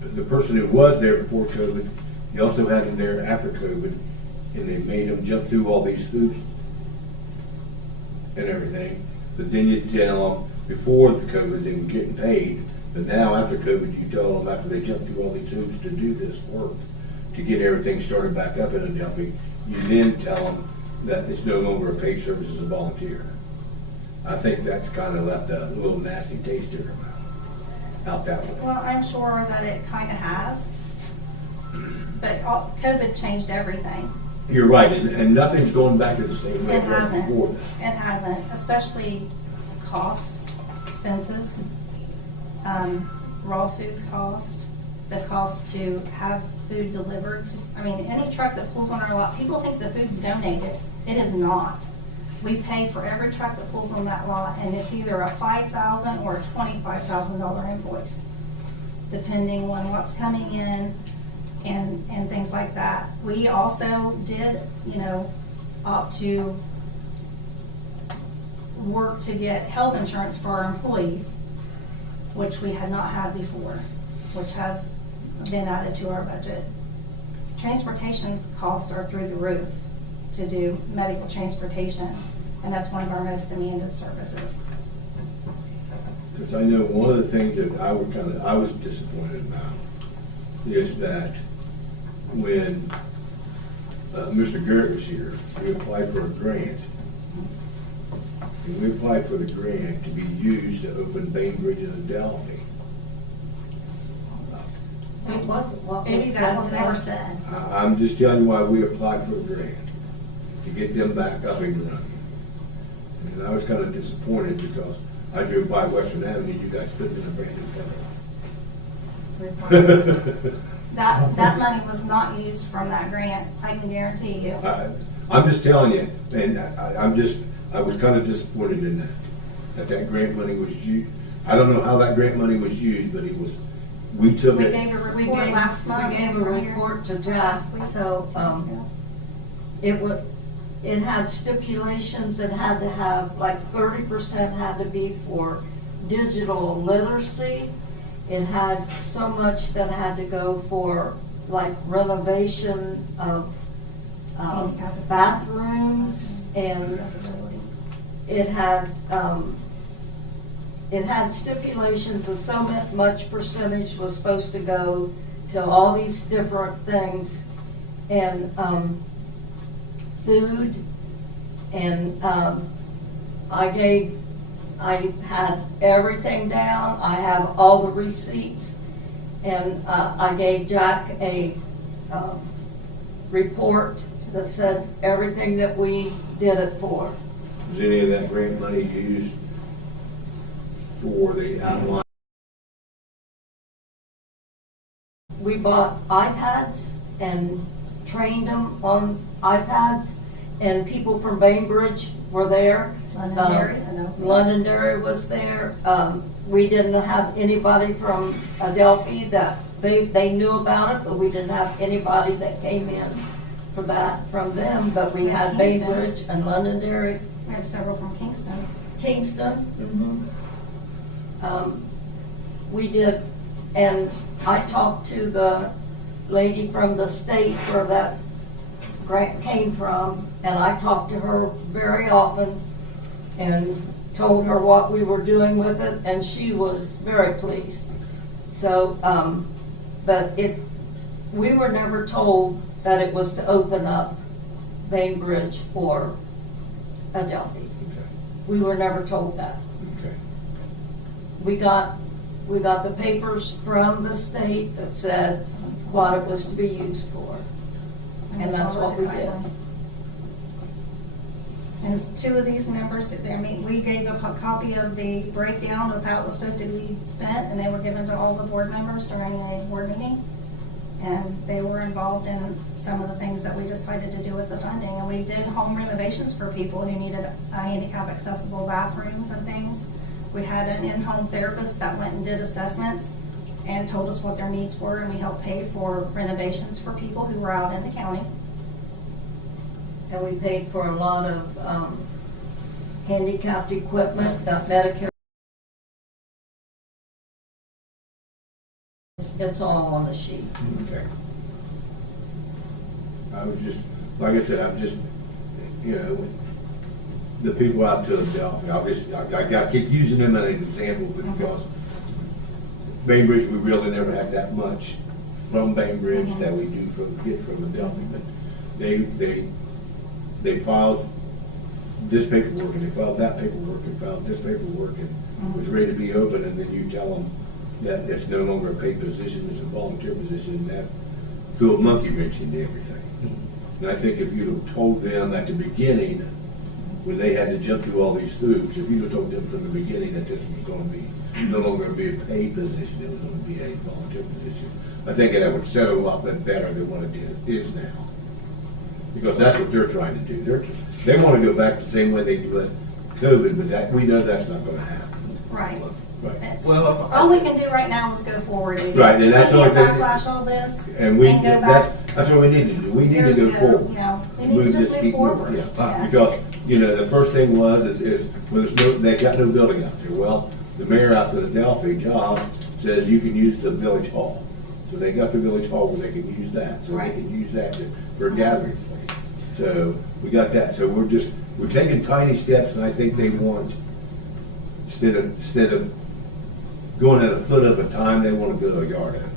the person who was there before COVID, you also had him there after COVID, and they made him jump through all these hoops and everything. But then you tell them before the COVID they were getting paid, but now after COVID you tell them after they jump through all these hoops to do this work, to get everything started back up in Adelphi, you then tell them that it's no longer a paid service, as a volunteer. I think that's kind of left a little nasty taste in their mouth out that way. Well, I'm sure that it kind of has, but COVID changed everything. You're right, and nothing's going back to the same way It it was hasn't. before. It hasn't, especially cost, expenses, raw food cost, the cost to have food delivered. I mean, any truck that pulls on our lot, people think the food's donated. It is not. We pay for every truck that pulls on that lot, and it's either a $5,000 or a $25,000 invoice, depending on what's coming in and things like that. We also did, you know, opt to work to get health insurance for our employees, which we had not had before, which has been added to our budget. Transportation costs are through the roof to do medical transportation, and that's one of our most demanded services. Because I know one of the things that I was disappointed about is that when Mr. Garrett was here, we applied for a grant. And we applied for the grant to be used to open Bainbridge and Adelphi. Maybe that was never said. I'm just telling you why we applied for a grant, to get them back up and running. And I was kind of disappointed because I drove by Western Avenue, you guys put in a brand new cover. That money was not used from that grant, I can guarantee you. I'm just telling you, and I was kind of disappointed in that grant money was used. I don't know how that grant money was used, but it we took We it, gave a We report gave, last month. we gave a report to Jack, so, it had stipulations, it had to have, like 30% had to be for digital literacy. It had so much that had to go for like renovation of bathrooms, and Accessibility. it had stipulations of so much percentage was supposed to go to all these different things, and food, and I had everything down. I have all the receipts, and I gave Jack a report that said everything that we did it for. was any of that grant money used for the outline? We bought iPads and trained them on iPads, and people from Bainbridge were there. Londonderry, I know. Londonderry was there. We didn't have anybody from Adelphi that, they knew about it, but we didn't have anybody that came in for that from them, but we had Kingston. Bainbridge and Londonderry. We had several from Kingston. Kingston. We did, and I talked to the lady from the state where that grant came from, and I talked to her very often and told her what we were doing with it, and she was very pleased. So, but we were never told that it was to open up Bainbridge or Adelphi. Okay. We were never told that. Okay. We got the papers from the state that said what it was to be used for. And that's what we did. And two of these members, we gave a copy of the breakdown of how it was supposed to be spent, and they were given to all the board members during a board meeting. And they were involved in some of the things that we decided to do with the funding. And we did home renovations for people who needed handicap accessible bathrooms and things. We had an in-home therapist that went and did assessments and told us what their needs were, and we helped pay for renovations for people who were out in the county. And we paid for a lot of handicapped equipment that Medicare. It's all on the sheet. Okay. I was just, like I said, I'm just, the people out to Adelphi, I keep using them as an example, but because Bainbridge, we really never had that much from Bainbridge that we do get from Adelphi, but they filed this paperwork, and they filed that paperwork, and filed this paperwork, and was ready to be open, and then you tell them that it's no longer a paid position, it's a volunteer position, and that threw a monkey wrench into everything. And I think if you'd have told them at the beginning, when they had to jump through all these hoops, if you'd have told them from the beginning that this was going to be no longer be a paid position, it was going to be a volunteer position, I think that would settle a lot bit better than what it is now. Because that's what they're trying to do. They want to go back the same way they did COVID, but we know that's not going to happen. Right. Right. That's- Well, all we can do right now is go forward. Right, and that's we the can't only thing- backlash all this And go back that's what we need to do. We need to years go ago, forward. we need to just move keep forward. moving, Yeah. Because, the first thing is when they got no building out there. Well, the mayor out to Adelphi, Job, says you can use the village hall. So they got the village hall where they can use that. So Right. they can use that for a gathering place. So we got that. So we're taking tiny steps, and I think they want, instead of going at a foot at a time, they want to go a yard at a time.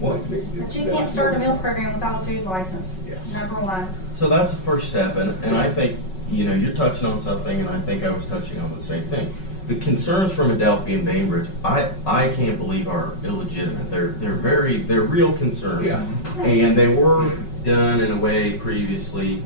Well, I think But you can't start a meal program without a food license. Yes. Number one. So that's the first step, and I think, you're touching on something, and I think I was touching on the same thing. The concerns from Adelphi and Bainbridge, I can't believe are illegitimate. They're real concerns. Yeah. And they were done in a way previously.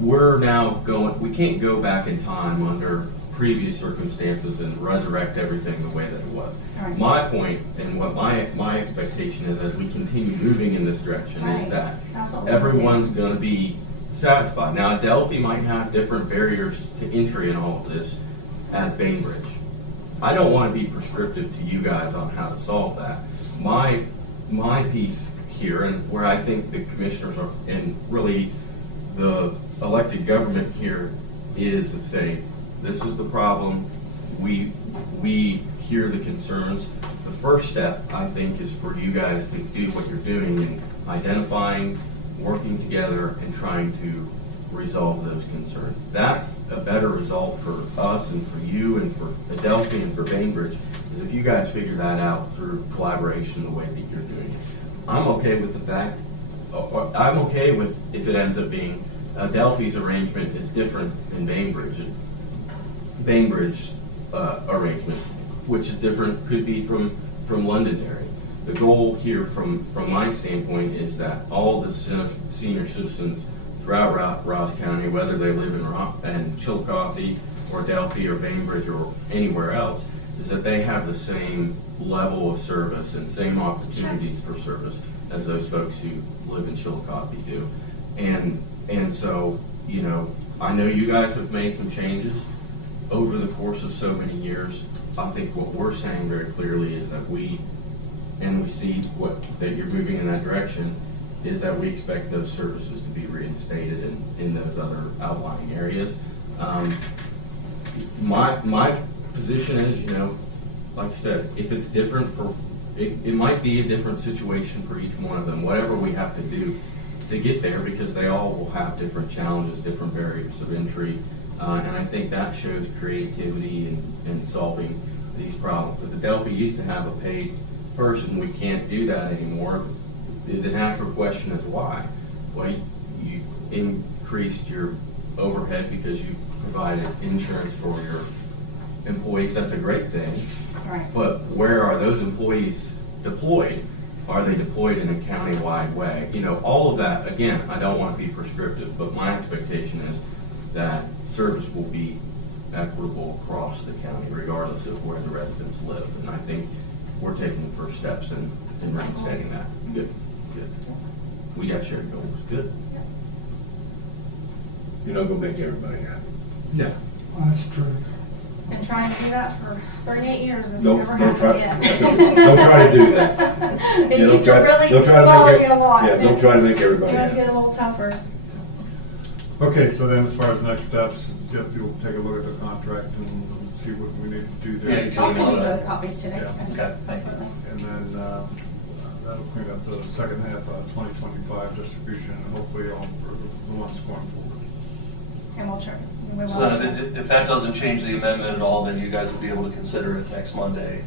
We can't go back in time under previous circumstances and resurrect everything the way that it was. Right. My point and what my expectation is as we continue moving in this direction is Right. that That's what we everyone's going to be satisfied. Now, Adelphi might have different barriers to entry in all of this as Bainbridge. I don't want to be prescriptive to you guys on how to solve that. My piece here, and where I think the commissioners are, and really the elected government here, is to say, this is the problem, we hear the concerns. The first step, I think, is for you guys to do what you're doing in identifying, working together, and trying to resolve those concerns. That's a better result for us and for you and for Adelphia and for Bainbridge, is if you guys figure that out through collaboration the way that you're doing it. I'm okay with the fact, I'm okay with if it ends up being Adelphia's arrangement is different than Bainbridge's arrangement, which is different, could be from Londonderry. The goal here from my standpoint is that all the senior citizens throughout Ross County, whether they live in Chillicothe or Adelphia or Bainbridge or anywhere else, is that they have the same level of service and same opportunities for service as those folks who live in Chillicothe do. And so, you know, I know you guys have made some changes over the course of so many years. I think what we're saying very clearly is that we see that you're moving in that direction, is that we expect those services to be reinstated in those other outlying areas. My position is, you know, like I said, if it's different it might be a different situation for each one of them, whatever we have to do to get there, because they all will have different challenges, different barriers of entry. And I think that shows creativity in solving these problems. If Adelphia used to have a paid person, we can't do that anymore. The natural question is why? Well, you've increased your overhead because you provided insurance for your employees. That's a great thing. Right. But where are those employees deployed? Are they deployed in a county-wide way? You know, all of that, again, I don't want to be prescriptive, but my expectation is that service will be equitable across the county, regardless of where the residents live. And I think we're taking the first steps in reinstating that. Good. We got shared goals. Good. You're not gonna make everybody happy. Yeah. That's true. Been trying to do that for 38 years, it's Don't- never don't happened try- yet. don't try to do that. It Yeah, used to don't really try to bother make me a lot. Yeah, don't try to make everybody It would happy. get a little tougher. Okay, so then as far as next steps, Jeff, you'll take a look at the contract and see what we need to do there. Yeah, I'll send you both copies today. Yeah. Yes, Okay. absolutely. And then that'll clean up the second half of 2025 distribution, and hopefully all for the ones going forward. And we'll check. We will So check. then if that doesn't change the amendment at all, then you guys will be able to consider it next Monday,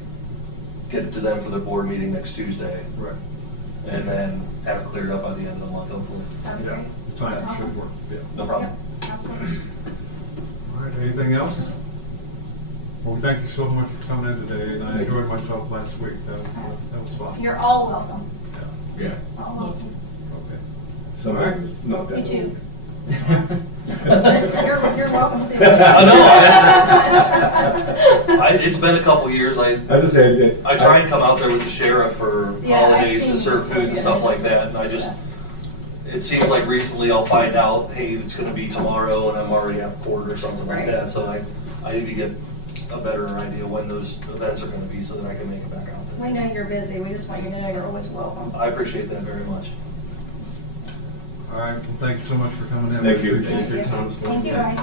get it to them for their board meeting next Tuesday, Right. and then have it cleared up by the end of the month, hopefully. That'd be Yeah, great. the timing Awesome. should work, yeah. No problem. Yep, absolutely. All right, anything else? Well, thank you so much for coming in today, and I Thank you. enjoyed myself last week. That was fun. You're all welcome. Yeah. All welcome. Okay. Some of it's not that Me too. old. You're welcome too. I know. It's been a couple years. I just said, I try and come out there with the sheriff for Yeah, I've holidays to seen serve you. food and stuff like that, and I just, it seems like recently I'll find out, hey, it's gonna be tomorrow, and I'm already have court or something like Right. that, so I need to get a better idea when those events are gonna be so that I can make it back out there. We know you're busy. We just want you to know you're always welcome. I appreciate that very much. All right, well, thank you so much for coming in. Thank you. Appreciate Thank your you. time. Thank you, guys.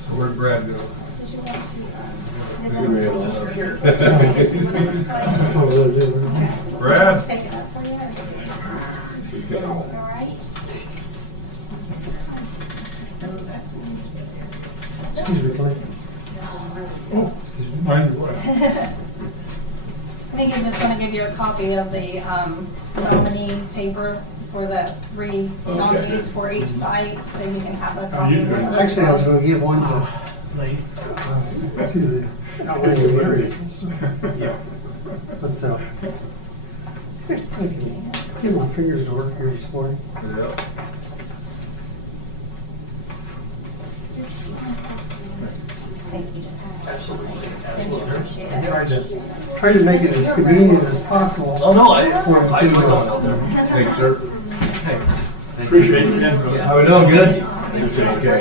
So where'd Brad go? Did you want to, Good nip man. on just here? Take it, see what it looks like. Okay. Brad? Take it up for you. He's got all. All right. Excuse me, Clay. Mind your way. I think he's just gonna give you a copy of the nominee paper for the three nominees for each site, so you can have a copy. of it. Actually, I was gonna give one to the outlying areas. But, I can get my fingers to work here this morning. Yeah. Thank you. Absolutely, Try to make it as convenient as possible. Oh, no, I for them clicked to, on it out there. Thanks, sir. Appreciate your input. How we doing? Good? We're doing good.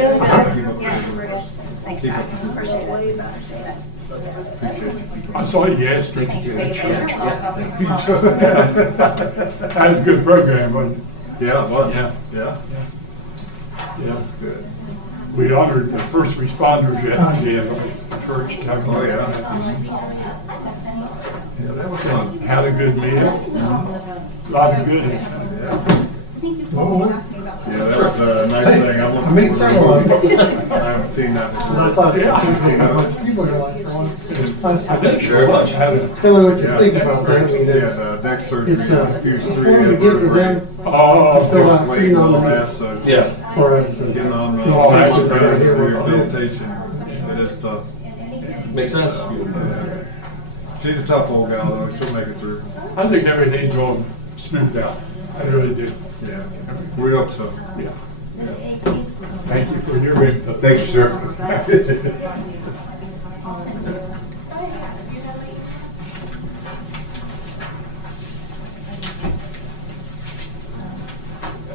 Yeah, we're good. Thanks, Jack. Appreciate it. Appreciate it. I saw you yesterday. Thanks, David. That was a good program, wasn't it? Yeah, it was. Yeah. Yeah. Yeah, it's good. We honored the first responders yesterday in the church. Oh, yeah. Yeah, that was fun. Had a good meal. A lot of goodies. Yeah, that was a nice thing. I'm looking I made several forward of to it. them. I haven't seen that before. I thought, Yeah. people are like, Thank you very much. tell me what you think about that. I mean, Yeah, it's- the neck surgery, It's, fuse before 3. we get to them, Oh, still out waiting on that, pre-nominated so. Yeah. for us. Getting on the do all that for shit right here. rehabilitation. It is tough. Makes sense. Yeah. She's a tough old gal though, she'll make it through. I think everything's going smooth out. I really do. Yeah, we hope so. Yeah. Thank you for your input. Thank you, sir.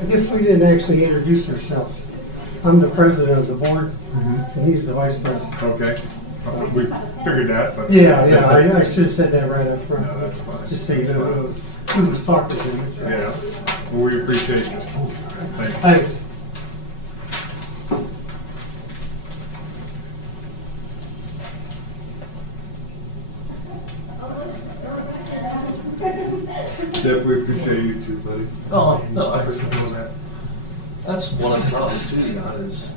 I guess we didn't actually introduce ourselves. I'm the president of the board, and he's the vice president. Okay, we figured that, but. Yeah, I should have said that right up front. No, that's fine. Just so you know who was talking to me. so. Yeah, well, we appreciate you. Thank you. Thanks. Jeff, we appreciate you too, buddy. Oh, no, I Thanks for doing that. That's one of the problems too, Yacht, is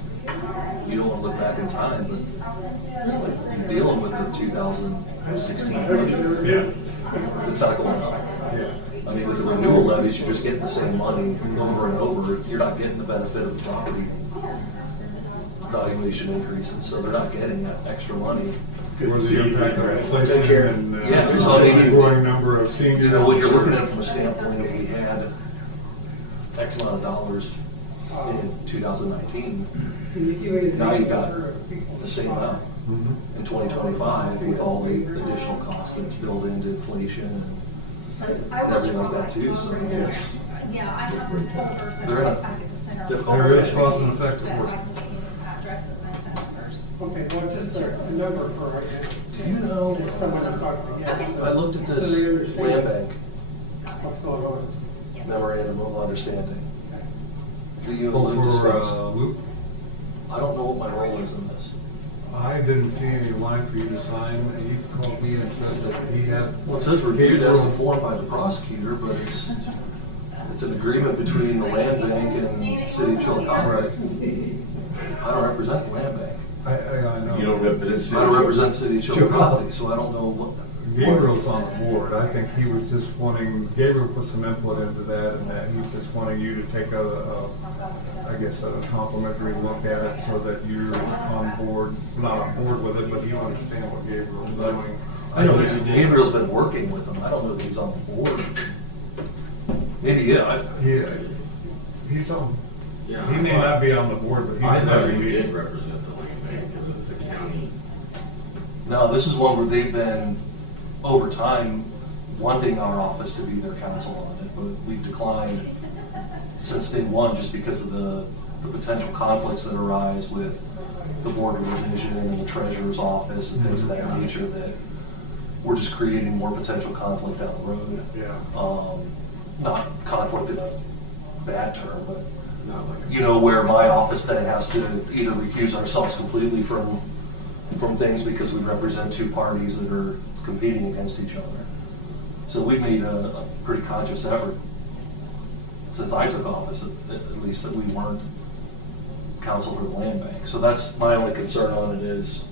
you don't want to look back in time, but you're dealing with the 2016 budget. Yeah. It's not going up. Yeah. I mean, with the renewal levies, you're just getting the same money over and over. You're not getting the benefit of the property valuation increases, so they're not getting that extra money. Or the impact of inflation and Yeah, so I mean, growing number of seniors. You know, when you're looking at it from a standpoint, if we had X amount of dollars in 2019, now you've got the same amount in 2025 with all the additional costs that's built into inflation and everything like that too. So it's, Yeah, I have folders they're in a back at the center. difficult There is position. cause and effect at work. I can get you addresses and phone numbers. Okay, well, just a number for right now. Do you know, Someone to talk to. Yeah. I looked at So they this understand land bank What's going on? memorandum of understanding. Do you Oh, allude to for, things? Loop? I don't know what my role is in this. I didn't see any line for you to sign. He called me and said that he had. Well, it says reviewed as informed by the prosecutor, but it's an agreement between the land bank and City of Chillicothe. I don't represent the land bank. I know. You don't represent. I don't represent City of Chillicothe, so I don't know what. Gabriel's on the board. I think he was just wanting, Gabriel put some input into that, and that he's just wanting you to take I guess, a complimentary look at it so that you're on board, not on board with it, but you understand what Gabriel's doing. I know Gabriel's been working with them. I don't know if he's on the board. Maybe, yeah. Yeah, he's on, Yeah, he may not be on the board, but he's I in thought every you meeting. did represent the land bank because it's a county. No, this is one where they've been, over time, wanting our office to be their counsel on it, but we've declined since day one just because of the potential conflicts that arise with the board of revision and the treasurer's office and things of that nature that we're just creating more potential conflict down the road. Yeah. Not conflict in a bad term, but Not like a- you know, where my office then has to either recuse ourselves completely from things because we represent two parties that are competing against each other. So we've made a pretty conscious effort since I took office, at least, that we weren't counsel for the land bank. So that's my only concern on it is,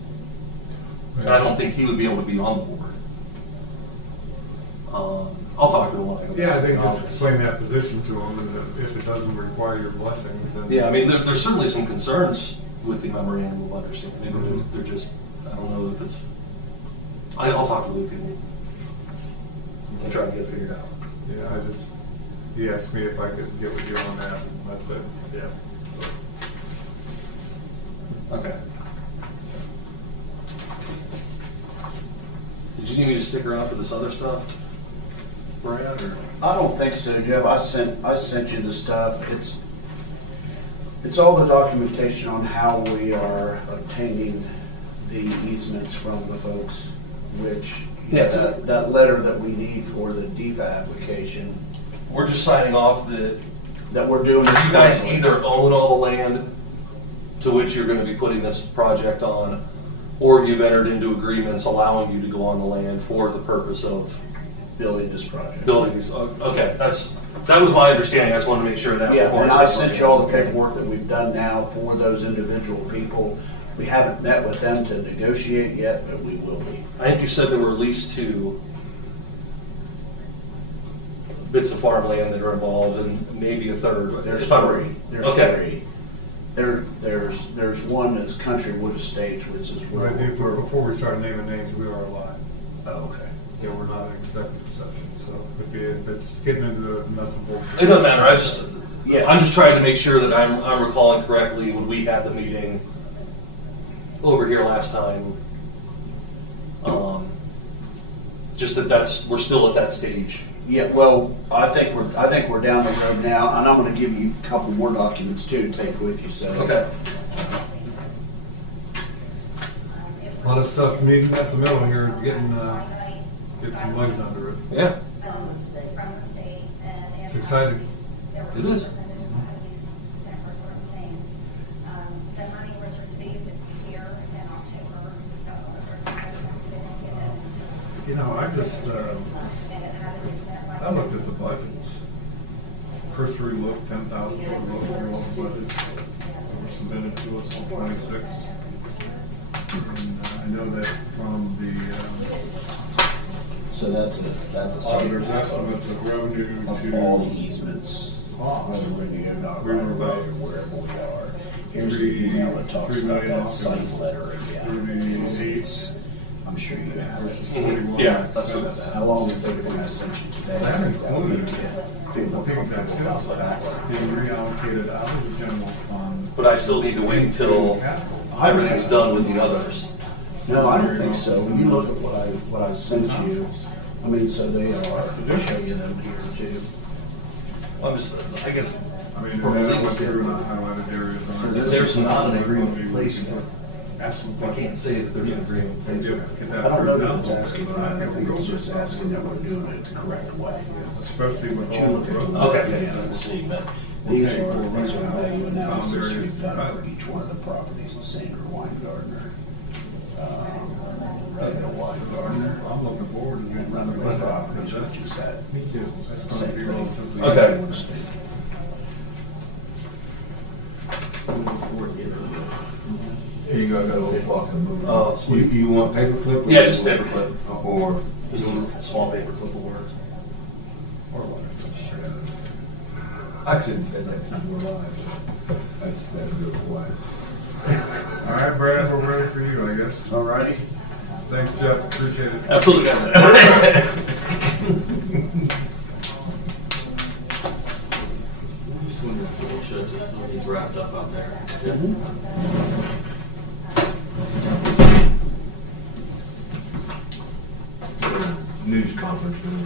I don't think he would be able to be on the board. I'll talk to him when I go back. Yeah, I to think the just office. explain that position to him, and if it doesn't require your blessings, then. Yeah, I mean, there's certainly some concerns with the memorandum of understanding, but they're just, I don't know if it's, I'll talk to Luke and try to get it figured out. Yeah, he asked me if I could get with you on that, and I said, yeah. Okay. Did you need me to stick around for this other stuff, Brad, or? I don't think so, Jeff. I sent you the stuff. It's all the documentation on how we are obtaining the easements from the folks, which, Yes. that letter that we need for the DEFA application, We're just signing off that that we're doing. you guys either own all the land to which you're gonna be putting this project on, or you've entered into agreements allowing you to go on the land for the purpose of building this project. building these. Okay, that was my understanding. I just wanted to make sure that. Yeah, before and I said sent you all the paperwork that we've done now for those individual people. We haven't met with them to negotiate yet, but we will be. I think you said there were at least 2 bits of farmland that are involved, and maybe a third. There's if I'm 3. right. There's Okay. 3. There's one that's Country Wood Estates, which is where Right, we're. before we start naming names, we are alive. Oh, okay. Yeah, we're not in executive session, so if it's getting into the nuts and bolts. It doesn't matter. Yes. I'm just trying to make sure that I'm recalling correctly when we had the meeting over here last time. Just we're still at that stage. Yeah, well, I think we're down the road now, and I'm gonna give you a couple more documents too to take with you, so. Okay. A lot of stuff meeting at the middle here, getting some legs under it. Yeah. From the state and. It's exciting. There were It some is. percentages of these different sort of things. The money was received here in October. We don't know the first person, we didn't get it until. You know, I just, And it had to be spent by. I looked at the budgets. Cursory look, $10,000 look, your local budget, that were submitted to us on 26. And I know that from the So that's a summary auditor's estimates of revenue of to all the easements, whether we're in not right away or wherever we are. Here's the email that talks about that site letter again. It's, I'm sure you have it. Mhm. Yeah, that's what How long with everything I sent you today? That That would make included you feel more comfortable about that. being reallocated out of the general fund. But I still need to wait until everything's done with the others. No, I don't think so. When you look at what I sent you, I mean, so they are, I'll show you them here too. I'm just, I guess, I mean, for that legal was through standpoint, not highlighted areas on it. there's not an agreement in place yet. Ask some I questions. can't say that there's an agreement in place. Get I that don't know figured that out. it's asking for that. I think it's just asking that we're doing it the correct way. Especially with But you all look the at roads. the Okay. and see, but these are value analysis we've done for each one of the properties in Sanger, Weingartner. Rutherford, Weingartner, I'm looking forward to and getting Rutherford Properties, which is that Me too. That's same gonna be thing. relatively. Okay. Here you go, I got a little flock of moving. Oh, sweet. You want paperclip? Yeah, just paperclip. Or, Just a small paper clip will work. or what? I shouldn't say that, it's more lies. That's a good way. All right, Brad, we're ready for you, I guess. All righty. Thanks, Jeff, appreciate it. Absolutely. Just when the door shut, just when he's wrapped up out there. News conference room.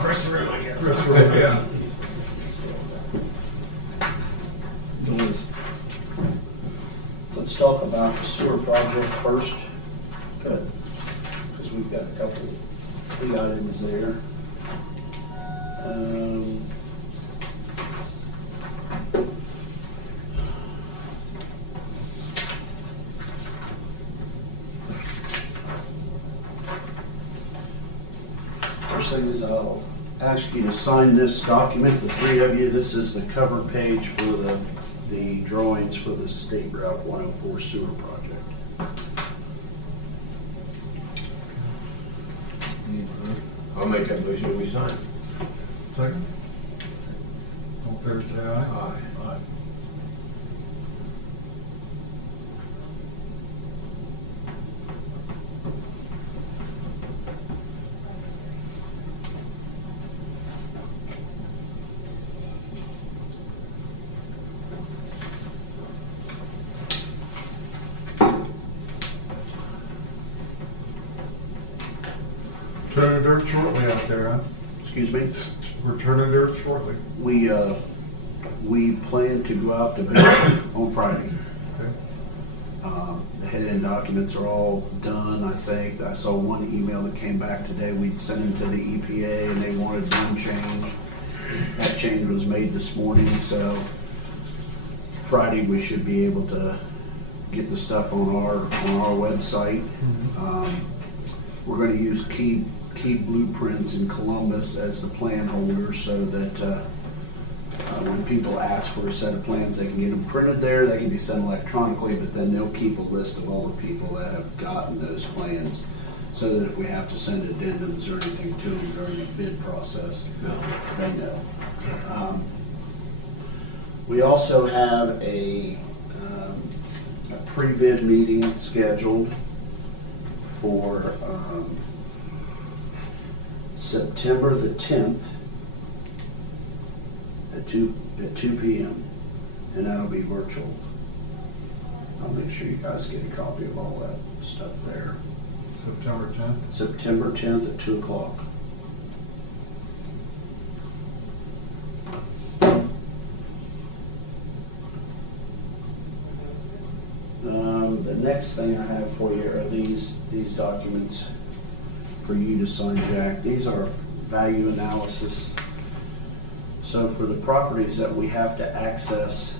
Press the room, I guess. Chris, yeah. Let's talk about the sewer project first. Good. Because we've got a couple of big items there. First thing is I'll ask you to sign this document, the 3 of you. This is the cover page for the drawings for the State Route 104 sewer project. I'll make that motion, we sign. Second? All fair say aye. Aye. Turning dirt shortly out there, huh? Excuse me? We're turning dirt shortly. We plan to go out to bid on Friday. Okay. The head-end documents are all done, I think. I saw one email that came back today. We'd sent them to the EPA and they wanted one change. That change was made this morning, so Friday we should be able to get the stuff on our website. We're gonna use Key Blueprints in Columbus as the plan holder so that when people ask for a set of plans, they can get them printed there, they can be sent electronically, but then they'll keep a list of all the people that have gotten those plans, so that if we have to send addendums or anything to them during the bid process, they know. We also have a pre-bid meeting scheduled for September the 10th at 2 p.m. and that'll be virtual. I'll make sure you guys get a copy of all that stuff there. September 10th? September 10th at 2 o'clock. The next thing I have for you are these documents for you to sign, Jack. These are value analysis. So for the properties that we have to access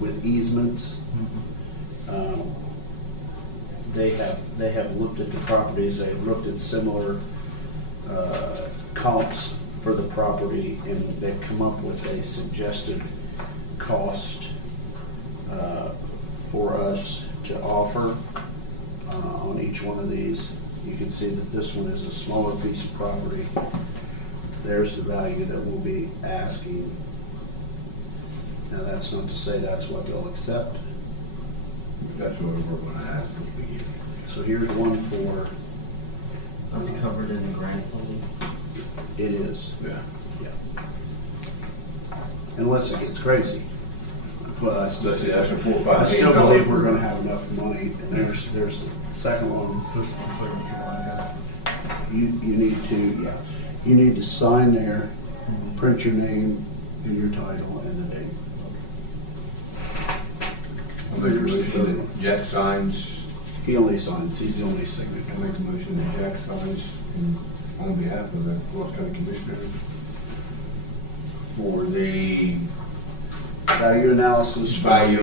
with easements, they have looked at the properties, they've looked at similar comps for the property, and they've come up with a suggested cost for us to offer on each one of these. You can see that this one is a smaller piece of property. There's the value that we'll be asking. Now that's not to say that's what they'll accept. That's what we're gonna ask them to get. So here's one for. That's covered in the grant funding? It is. Yeah. Unless it gets crazy. But I still, Let's see, that's a $4 or $5 I still million believe we're gonna have enough money, and there's the second one. This one, signature line, yeah. You need to, you need to sign there, print your name and your title and the date. I'll make a motion that Jack signs. He only signs, he's the only signature. I'll make a motion that Jack signs on behalf of the Ross County Commissioners for the Value analysis. value